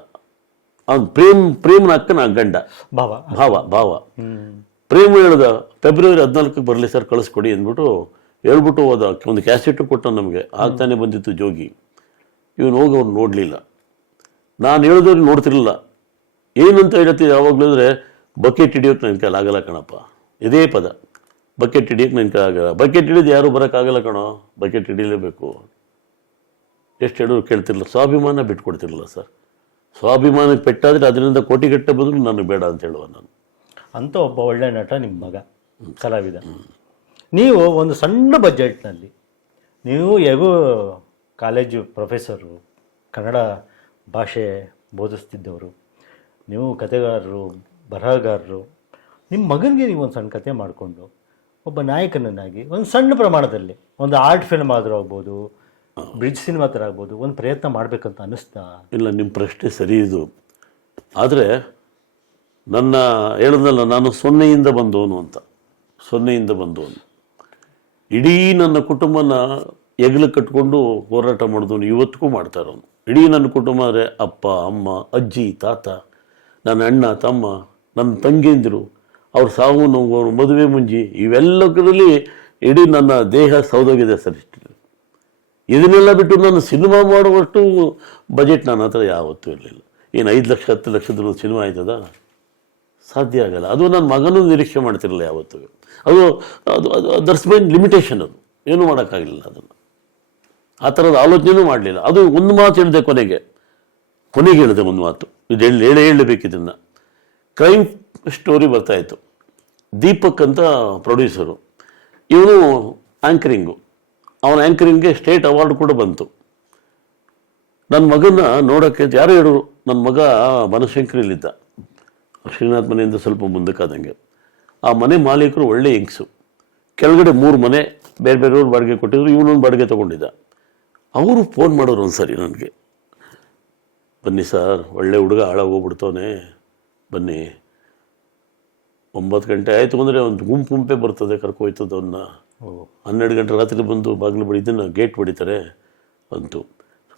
ಅವ್ನು ಪ್ರೇಮ್ನ ಅಕ್ಕನ ಗಂಡ, ಭಾವ. ಪ್ರೇಮ್ ಹೇಳ್ದ, ಫೆಬ್ರವರಿ 14ಕ್ಕೆ ಬರಲಿ ಸರ್, ಕಳಿಸ್ಕೊಡಿ ಅಂದ್ಬಿಟ್ಟು ಹೇಳ್ಬಿಟ್ಟು ಹೋದ. ಒಂದು ಕ್ಯಾಸೆಟ್ಟು ಕೊಟ್ಟ ನಮಗೆ. ಆಗ್ತಾನೆ ಬಂದಿತ್ತು ಜೋಗಿ. ಇವನು ಹೋಗಿ ಅವ್ರು ನೋಡಲಿಲ್ಲ. ನಾನು ಹೇಳಿದವ್ರಿಗೆ ನೋಡ್ತಿರ್ಲಿಲ್ಲ. ಏನಂತ ಹೇಳ್ತೀವಿ ಯಾವಾಗಲೂ ಅಂದರೆ, ಬಕೆಟ್ ಹಿಡಿಯೋಕೆ ನನ್ನ ಕೈಲಿ ಆಗಲ್ಲ ಕಣಪ್ಪ, ಇದೇ ಪದ, ಬಕೆಟ್ ಹಿಡಿಯೋಕೆ ನನ್ನ ಕೈ ಆಗಲ್ಲ. ಬಕೆಟ್ ಹಿಡಿದು ಯಾರೂ ಬರೋಕ್ಕಾಗಲ್ಲ ಕಣೋ, ಬಕೆಟ್ ಹಿಡಿಲೇಬೇಕು. ಎಷ್ಟು ಹೇಳೋರು ಕೇಳ್ತಿರಲಿಲ್ಲ. ಸ್ವಾಭಿಮಾನ ಬಿಟ್ಕೊಡ್ತಿರಲಿಲ್ಲ ಸರ್. ಸ್ವಾಭಿಮಾನಕ್ಕೆ ಪೆಟ್ಟಾದರೆ ಅದರಿಂದ ಕೋಟಿಗಟ್ಟೆ ಬದಲು ನನಗೆ ಬೇಡ ಅಂತ ಹೇಳುವ ನಾನು. ಅಂತ ಒಬ್ಬ ಒಳ್ಳೆ ನಟ ನಿಮ್ಮ ಮಗ, ಕಲಾವಿದ. ನೀವು ಒಂದು ಸಣ್ಣ ಬಜೆಟ್ನಲ್ಲಿ, ನೀವು ಹೇಗೂ ಕಾಲೇಜು ಪ್ರೊಫೆಸರು, ಕನ್ನಡ ಭಾಷೆ ಬೋಧಿಸ್ತಿದ್ದವರು, ನೀವು ಕಥೆಗಾರರು, ಬರಹಗಾರರು. ನಿಮ್ಮ ಮಗನಿಗೆ ನೀವು ಒಂದು ಸಣ್ಣ ಕಥೆ ಮಾಡಿಕೊಂಡು ಒಬ್ಬ ನಾಯಕನನ್ನಾಗಿ ಒಂದು ಸಣ್ಣ ಪ್ರಮಾಣದಲ್ಲಿ ಒಂದು ಆರ್ಟ್ ಫಿಲ್ಮ್ ಆದರೂ ಆಗ್ಬೋದು, ಬ್ರಿಡ್ಜ್ ಸಿನಿಮಾ ಥರ ಆಗ್ಬೋದು, ಒಂದು ಪ್ರಯತ್ನ ಮಾಡಬೇಕಂತ ಅನ್ನಿಸ್ತಾ? ಇಲ್ಲ, ನಿಮ್ಮ ಪ್ರಶ್ನೆ ಸರಿ ಇದು. ಆದರೆ ನನ್ನ ಹೇಳಿದ್ನಲ್ಲ, ನಾನು ಸೊನ್ನೆಯಿಂದ ಬಂದವನು ಅಂತ. ಸೊನ್ನೆಯಿಂದ ಬಂದವನು. ಇಡೀ ನನ್ನ ಕುಟುಂಬನ ಹೆಗಲು ಕಟ್ಕೊಂಡು ಹೋರಾಟ ಮಾಡಿದವನು, ಇವತ್ತಿಗೂ ಮಾಡ್ತಾ ಇರೋನು. ಇಡೀ ನನ್ನ ಕುಟುಂಬ ಅಂದರೆ ಅಪ್ಪ, ಅಮ್ಮ, ಅಜ್ಜಿ, ತಾತ, ನನ್ನ ಅಣ್ಣ, ತಮ್ಮ, ನನ್ನ ತಂಗಿಯಂದಿರು, ಅವ್ರ ಸಾವು ನೋವು, ಅವ್ರ ಮದುವೆ ಮುಂಜಿ, ಇವೆಲ್ಲದರಲ್ಲಿ ಇಡೀ ನನ್ನ ದೇಹ ಸೌದೋಗಿದೆ ಸರ್. ಇಷ್ಟು ಇದನ್ನೆಲ್ಲ ಬಿಟ್ಟು ನಾನು ಸಿನಿಮಾ ಮಾಡುವಷ್ಟು ಬಜೆಟ್ ನನ್ನ ಹತ್ರ ಯಾವತ್ತೂ ಇರಲಿಲ್ಲ. ಏನು 5 ಲಕ್ಷ 10 ಲಕ್ಷದ ಸಿನಿಮಾ ಆಯ್ತದ? ಸಾಧ್ಯ ಆಗಲ್ಲ. ಅದು ನನ್ನ ಮಗನೂ ನಿರೀಕ್ಷೆ ಮಾಡ್ತಿರಲಿಲ್ಲ ಯಾವತ್ತೂ. ಅದು ಅದು ಅದು ದಟ್ಸ್ ಮೈ ಲಿಮಿಟೇಷನ್. ಅದು ಏನೂ ಮಾಡೋಕ್ಕಾಗಲಿಲ್ಲ. ಅದನ್ನು ಆ ಥರದ ಆಲೋಚನೆಯೂ ಮಾಡಲಿಲ್ಲ. ಅದು ಒಂದು ಮಾತು ಹೇಳಿದೆ ಕೊನೆಗೆ ಹೇಳಿದೆ ಒಂದು ಮಾತು, ಇದು ಹೇಳಬೇಕು. ಇದನ್ನು ಕ್ರೈಮ್ ಸ್ಟೋರಿ ಬರ್ತಾಯಿತ್ತು. ದೀಪಕ್ ಅಂತ ಪ್ರೊಡ್ಯೂಸರು, ಇವನು ಆ್ಯಂಕರಿಂಗು. ಅವನ ಆ್ಯಂಕರಿಂಗ್ಗೆ ಸ್ಟೇಟ್ ಅವಾರ್ಡ್ ಕೂಡ ಬಂತು. ನನ್ನ ಮಗನ ನೋಡೋಕ್ಕೆ ಯಾರೋ ಹೇಳಿದ್ರು, ನನ್ನ ಮಗ ಬನಶಂಕರಿಲಿದ್ದ, ಶ್ರೀನಾಥ್ ಮನೆಯಿಂದ ಸ್ವಲ್ಪ ಮುಂದಕ್ಕಾದಂಗೆ. ಆ ಮನೆ ಮಾಲೀಕರು ಒಳ್ಳೆ ಹೆಂಗಸು. ಕೆಳಗಡೆ 3 ಮನೆ ಬೇರೆ ಬೇರೆಯವ್ರು ಬಾಡಿಗೆ ಕೊಟ್ಟಿದ್ರು, ಇವನೊಂದು ಬಾಡಿಗೆ ತೊಗೊಂಡಿದ್ದ. ಅವರು ಫೋನ್ ಮಾಡೋರು ಒಂದು ಸರಿ ನನಗೆ, ಬನ್ನಿ ಸರ್, ಒಳ್ಳೆ ಹುಡುಗ ಹಾಳಾಗೋಗ್ಬಿಡ್ತವನೆ, ಬನ್ನಿ. 9 ಗಂಟೆ ಆಯಿತು ಅಂದರೆ ಒಂದು ಗುಂಪೇ ಬರ್ತದೆ, ಕರ್ಕೋಯ್ತದವನ್ನ. 12 ಗಂಟೆ ರಾತ್ರಿ ಬಂದು ಬಾಗಿಲು ಬಡಿದನ್ನು ಗೇಟ್ ಹೊಡಿತಾರೆ ಅಂತು.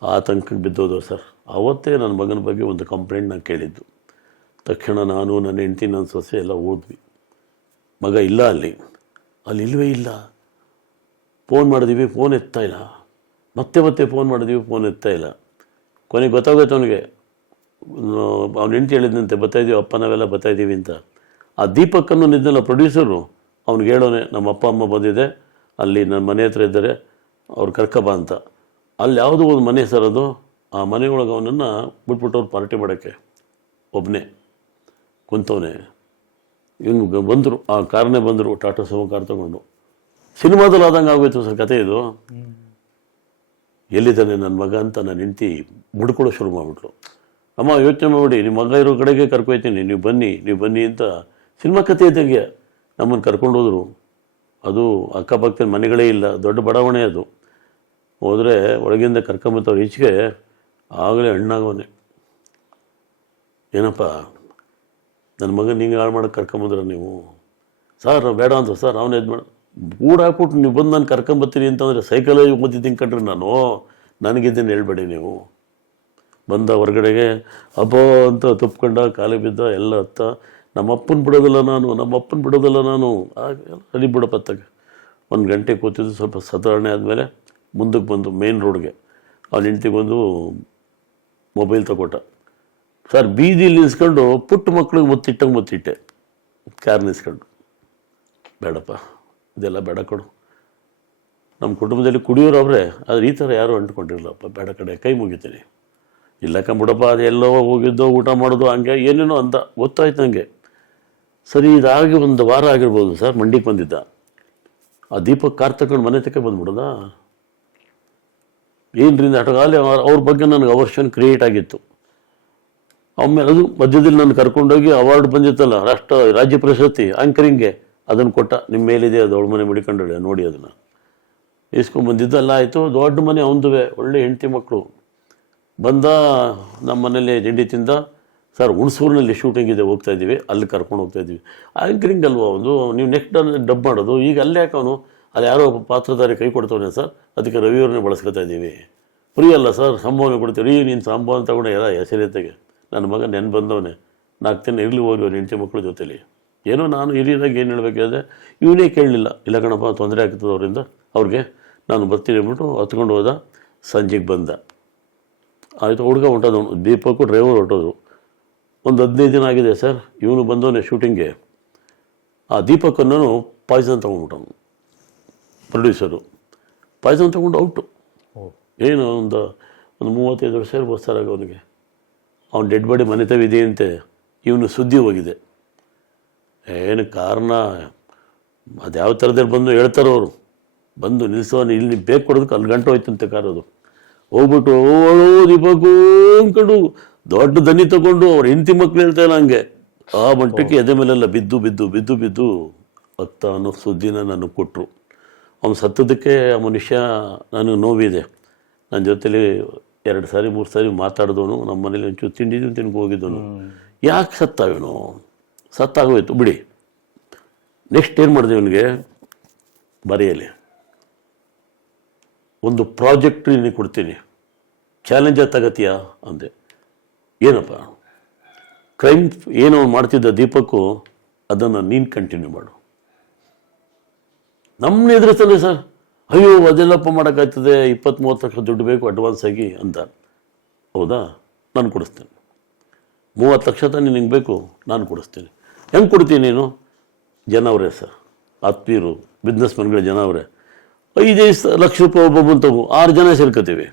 ಆತಂಕಕ್ಕೆ ಬಿದ್ದೋದವು ಸರ್. ಆವತ್ತೇ ನನ್ನ ಮಗನ ಬಗ್ಗೆ ಒಂದು ಕಂಪ್ಲೇಂಟ್ ನಾನು ಕೇಳಿದ್ದು. ತಕ್ಷಣ ನಾನು, ನನ್ನ ಹೆಂಡತಿ, ನನ್ನ ಸೊಸೆ ಎಲ್ಲ ಹೋದ್ವಿ. ಮಗ ಇಲ್ಲ ಅಲ್ಲಿ ಇಲ್ಲವೇ ಇಲ್ಲ. ಫೋನ್ ಮಾಡಿದ್ವಿ, ಫೋನ್ ಎತ್ತಾ ಇಲ್ಲ. ಮತ್ತೆ ಫೋನ್ ಮಾಡಿದ್ವಿ, ಫೋನ್ ಎತ್ತಾ ಇಲ್ಲ. ಕೊನೆಗೆ ಗೊತ್ತಾಗೋಯ್ತು ಅವನಿಗೆ. ಅವ್ನ ಹೆಂಡತಿ ಹೇಳಿದಂತೆ, ಬರ್ತಾಯಿದ್ದೀವಿ ಅಪ್ಪ, ನಾವೆಲ್ಲ ಬರ್ತಾಯಿದ್ದೀವಿ ಅಂತ. ಆ ದೀಪಕ್ಕನ್ನು ನಿದ್ದಲ್ಲ ಪ್ರೊಡ್ಯೂಸರು, ಅವ್ನಿಗೆ ಹೇಳೋನೆ, ನಮ್ಮ ಅಪ್ಪ ಅಮ್ಮ ಬಂದಿದೆ, ಅಲ್ಲಿ ನನ್ನ ಮನೆ ಹತ್ರ ಇದ್ದಾರೆ, ಅವ್ರು ಕರ್ಕಬ ಅಂತ. ಅಲ್ಲಿ ಯಾವುದೋ ಒಂದು ಮನೆ ಸರ್ ಅದು. ಆ ಮನೆಯೊಳಗೆ ಅವನನ್ನು ಬಿಟ್ಬಿಟ್ಟು ಅವ್ರು ಪಾರ್ಟಿ ಮಾಡೋಕ್ಕೆ ಒಬ್ಬನೇ. ಕುಂತವನೇ ಹಿಂಗೆ ಬಂದರು, ಆ ಕಾರ್ನೇ ಬಂದರು, ಟಾಟಾ ಸುಮೋ ಕಾರ್ ತಗೊಂಡು. ಸಿನಿಮಾದಲ್ಲಿ ಆದಂಗೆ ಆಗೋಯ್ತು ಸರ್ ಕತೆ ಇದು. ಎಲ್ಲಿದ್ದಾನೆ ನನ್ನ ಮಗ ಅಂತ ನಾನು ಹೆಂಡ್ತಿ ಮುಡ್ಕೊಳ್ಳೋ ಶುರು ಮಾಡಿಬಿಟ್ಲು. ಅಮ್ಮ ಯೋಚನೆ ಮಾಡಿ, ನಿಮ್ಮ ಮಗ ಇರೋ ಕಡೆಗೆ ಕರ್ಕೊಯ್ತೀನಿ, ನೀವು ಬನ್ನಿ ಅಂತ ಸಿನಿಮಾ ಕತೆ ಇದ್ದಂಗೆ ನಮ್ಮನ್ನು ಕರ್ಕೊಂಡೋದ್ರು. ಅದು ಅಕ್ಕಪಕ್ಕದ ಮನೆಗಳೇ ಇಲ್ಲ, ದೊಡ್ಡ ಬಡಾವಣೆ ಅದು. ಹೋದರೆ ಒಳಗಿಂದ ಕರ್ಕೊಂಬತ್ತವ್ರು ಈಚೆಗೆ, ಆಗಲೇ ಹಣ್ಣಾಗೋನೆ. ಏನಪ್ಪ ನನ್ನ ಮಗನ ಹಿಂಗೆ ಹಾಳು ಮಾಡೋಕ್ಕೆ ಕರ್ಕೊಂಬಂದ್ರ ನೀವು? ಸರ್ ಬೇಡ ಅಂತ ಸರ್, ಅವನೇ ಇದು ಮಾಡ ಕೂಡ ಹಾಕ್ಬಿಟ್ಟು ನೀವು ಬಂದು ನಾನು ಕರ್ಕೊಂಬತ್ತೀನಿ ಅಂತಂದರೆ ಸೈಕಲಲ್ಲಿ ಓದಿದ್ದೀನಿ ಕಣ್ರಿ ನಾನು. ನನಗಿದ್ದೇನೆ ಹೇಳ್ಬೇಡಿ ನೀವು. ಬಂದ ಹೊರಗಡೆಗೆ ಅಬ್ಬೋ ಅಂತ ತುಪ್ಕೊಂಡ, ಕಾಲಿಗೆ ಬಿದ್ದ, ಎಲ್ಲ ಹತ್ತ. ನಮ್ಮಪ್ಪನ ಬಿಡೋದಿಲ್ಲ ನಾನು. ಸರಿ ಬಿಡಪ್ಪ ತಗೆ. 1 ಗಂಟೆ ಕೂತಿದ್ದು, ಸ್ವಲ್ಪ ಸತರಣೆ ಆದಮೇಲೆ ಮುಂದಕ್ಕೆ ಬಂದು ಮೇನ್ ರೋಡ್ಗೆ ಅವ್ನ ಹೆಂಡ್ತಿಗೊಂದು ಮೊಬೈಲ್ ತಗೊಟ್ಟ. ಸರ್ ಬೀದಿಲಿ ನಿಲ್ಸ್ಕೊಂಡು ಪುಟ್ಟ ಮಕ್ಳಿಗೆ ಮುತ್ತಿಟ್ಟೆ ಕಾರ್ ನಿಲ್ಸ್ಕೊಂಡು. ಬೇಡಪ್ಪ ಇದೆಲ್ಲ ಬೇಡ ಕೊಡು. ನಮ್ಮ ಕುಟುಂಬದಲ್ಲಿ ಕುಡಿಯೋರು ಅವರೇ, ಆದರೆ ಈ ಥರ ಯಾರೂ ಅಂಟ್ಕೊಂಡಿರಲ್ಲಪ್ಪ, ಬೇಡ ಕಡೆ ಕೈ ಮುಗಿತೀನಿ. ಇಲ್ಲ ಕಂಬಿಡಪ್ಪ, ಅದು ಎಲ್ಲೋ ಹೋಗಿದ್ದೋ ಊಟ ಮಾಡೋದು ಹಂಗೆ ಏನೇನೋ ಅಂತ ಗೊತ್ತಾಯ್ತು ನನಗೆ. ಸರಿ ಇದಾಗಿ 1 ವಾರ ಆಗಿರ್ಬೋದು ಸರ್. ಮಂಡಿಗೆ ಬಂದಿದ್ದ. ಆ ದೀಪಕ್ ಕಾರ್ ತಗೊಂಡು ಮನೆ ತಕ್ಕ ಬಂದ್ಬಿಡೋದ ಏನ್ರಿಂದ ಅಟಗಾಲಿ ಅವ್ರ ಬಗ್ಗೆ ನನಗೆ ಅವರ್ಷನ್ ಕ್ರಿಯೇಟ್ ಆಗಿತ್ತು. ಆಮೇಲೆ ಅದು ಮಧ್ಯದಲ್ಲಿ ನಾನು ಕರ್ಕೊಂಡೋಗಿ ಅವಾರ್ಡ್ ಬಂದಿತ್ತಲ್ಲ, ರಾಜ್ಯ ಪ್ರಶಸ್ತಿ ಆ್ಯಂಕರಿಂಗ್ಗೆ, ಅದನ್ನು ಕೊಟ್ಟ. ನಿಮ್ಮ ಮೇಲಿದೆ ಅದು, ಅವಳ ಮನೆ ಮಡಿಕೊಂಡಳೆ ನೋಡಿ, ಅದನ್ನು ಇಸ್ಕೊಂಡ್ಬಂದಿದ್ದು ಎಲ್ಲ ಆಯಿತು. ದೊಡ್ಡ ಮನೆ ಅವಂದುವೆ, ಒಳ್ಳೆ ಹೆಂಡತಿ ಮಕ್ಕಳು. ಬಂದ ನಮ್ಮ ಮನೇಲಿ ತಿಂಡಿ ತಿಂದ. ಸರ್ ಹುಣಸೂರಿನಲ್ಲಿ ಶೂಟಿಂಗ್ ಇದೆ, ಹೋಗ್ತಾಯಿದ್ದೀವಿ, ಅಲ್ಲಿ ಕರ್ಕೊಂಡು ಹೋಗ್ತಾಯಿದ್ದೀವಿ. ಆ್ಯಂಕರಿಂಗ್ ಅಲ್ವಾ ಒಂದು, ನೀವು ನೆಕ್ಸ್ಟ್ ಡಬ್ ಮಾಡೋದು. ಈಗ ಅಲ್ಲೇ ಯಾಕವನು ಅಲ್ಲಿ ಯಾರೋ ಪಾತ್ರಧಾರಿ ಕೈ ಕೊಡ್ತವನೆ ಸರ್, ಅದಕ್ಕೆ ರವಿಯವ್ರನ್ನೇ ಬಳಸ್ಕೊತಾ ಇದ್ದೀವಿ. ಫ್ರೀ ಅಲ್ಲ ಸರ್, ಸಂಭಾವನೆ ಕೊಡ್ತೀವಿ. ನೀನು ಸಂಭಾವನೆ ತಗೊಂಡು ಎಲ್ಲ ಹೆಸರಿತೆಗೆ. ನನ್ನ ಮಗ ಬಂದವನೇ 4 ದಿನ ಇರಲಿ ಹೋಗಿ ಅವ್ನು ಹೆಂಡತಿ ಮಕ್ಕಳ ಜೊತೆಲಿ. ಏನೋ ನಾನು ಹಿರಿಯರಾಗಿ ಏನು ಹೇಳಬೇಕಾದ್ರೆ ಇವನೇ ಕೇಳಲಿಲ್ಲ. ಇಲ್ಲ ಕಣಪ್ಪ ತೊಂದರೆ ಆಗ್ತದೆ ಅವರಿಂದ, ಅವ್ರಿಗೆ ನಾನು ಬರ್ತೀನಿ ಅಂದ್ಬಿಟ್ಟು ಹತ್ಕೊಂಡು ಹೋದ. ಸಂಜೆಗೆ ಬಂದ. ಆಯಿತು, ಹುಡುಗ ಹೊಂಟೋದವನು, ದೀಪಕ್ಕೂ ಡ್ರೈವರ್ ಹೊರಟೋದು. ಒಂದು 15 ದಿನ ಆಗಿದೆ ಸರ್, ಇವನು ಬಂದವನೇ ಶೂಟಿಂಗ್ಗೆ. ಆ ದೀಪಕ್ಕನ್ನು ಪಾಯ್ಸನ್ ತೊಗೊಂಡ್ಬಿಟ್ಟವನು, ಪ್ರೊಡ್ಯೂಸರು. ಪಾಯ್ಸನ್ ತೊಗೊಂಡು ಔಟು. ಏನು ಒಂದು 35 ವರ್ಷ ಇರ್ಬೋದು ಸರ್ ಆಗ ಅವನಿಗೆ. ಅವ್ನು ಡೆಡ್ ಬಾಡಿ ಮನೆ ತವಿದೆಯಂತೆ. ಇವನು ಸುದ್ದಿ ಹೋಗಿದೆ. ಏನು ಕಾರಣ ಅದು ಯಾವ ಥರದಲ್ಲಿ ಬಂದು ಹೇಳ್ತಾರೋ ಅವರು. ಬಂದು ನಿಲ್ಲಿಸೋನು, ಇಲ್ಲಿ ಬೇಕು ಕೊಡೋದಕ್ಕೆ ಅಲ್ಲಿ ಗಂಟೆ ಹೋಯ್ತಂತೆ ಕಾರದು. ಹೋಗ್ಬಿಟ್ಟು ಓಡೋ ದೀಪಕ್ಕೂ ಅಂದ್ಕೊಂಡು ದೊಡ್ಡ ದನಿ ತಗೊಂಡು ಅವ್ರ ಹೆಂಡತಿ ಮಕ್ಳು ಹೇಳ್ತಾಯಿಲ್ಲ ಹಂಗೆ. ಆ ಮಟ್ಟಕ್ಕೆ ಎದೆ ಮೇಲೆಲ್ಲ ಬಿದ್ದು ಅತ್ತ ಅನ್ನೋ ಸುದ್ದಿನ ನನಗೆ ಕೊಟ್ಟರು. ಅವ್ನು ಸತ್ತದಕ್ಕೆ ಆ ಮನುಷ್ಯ ನನಗೆ ನೋವಿದೆ. ನನ್ನ ಜೊತೆಲಿ 2 ಸಾರಿ 3 ಸಾರಿ ಮಾತಾಡಿದವನು. ನಮ್ಮ ಮನೇಲಿ ಒಂಚೂರು ತಿನ್ಕೊ ಹೋಗಿದ್ದವನು. ಯಾಕೆ ಸತ್ತಾಗೋಯ್ತು ಬಿಡಿ. ನೆಕ್ಸ್ಟ್ ಏನು ಮಾಡಿದೆ ಅವನಿಗೆ, ಬರೆಯಲಿ ಒಂದು ಪ್ರಾಜೆಕ್ಟ್ ನಿನಗೆ ಕೊಡ್ತೀನಿ, ಚಾಲೆಂಜ್ ತಗತೀಯಾ ಅಂದೆ. ಏನಪ್ಪ? ಕ್ರೈಮ್ ಏನೋ ಮಾಡ್ತಿದ್ದ ದೀಪಕ್ಕು, ಅದನ್ನು ನೀನು ಕಂಟಿನ್ಯೂ ಮಾಡು. ನಮ್ಮನ್ನ ಎದುರಿಸ್ತದೆ ಸರ್. ಅಯ್ಯೋ ಅದೆಲ್ಲಪ್ಪ ಮಾಡೋಕ್ಕಾಗ್ತದೆ, 20-30 ಲಕ್ಷ ದುಡ್ಡು ಬೇಕು ಅಡ್ವಾನ್ಸ್ ಆಗಿ ಅಂತ. ಹೌದಾ, ನಾನು ಕೊಡಿಸ್ತೇನೆ. 30 ಲಕ್ಷ ತಾನೆ ನಿನಗೆ ಬೇಕು, ನಾನು ಕೊಡಿಸ್ತೀನಿ. ಹೆಂಗೆ ಕೊಡ್ತೀನಿ ನೀನು? ಜನ ಅವರೇ ಸರ್, ಆತ್ಮೀಯರು, ಬಿಸ್ನೆಸ್ ಮನ್ಗಳ ಜನ ಅವರೇ. 5-5 ಲಕ್ಷ ರೂಪಾಯಿ ಒಬ್ಬೊಬ್ಬನ ತಗೋ, 6 ಜನ ಸೇರ್ಕೋತೀವಿ.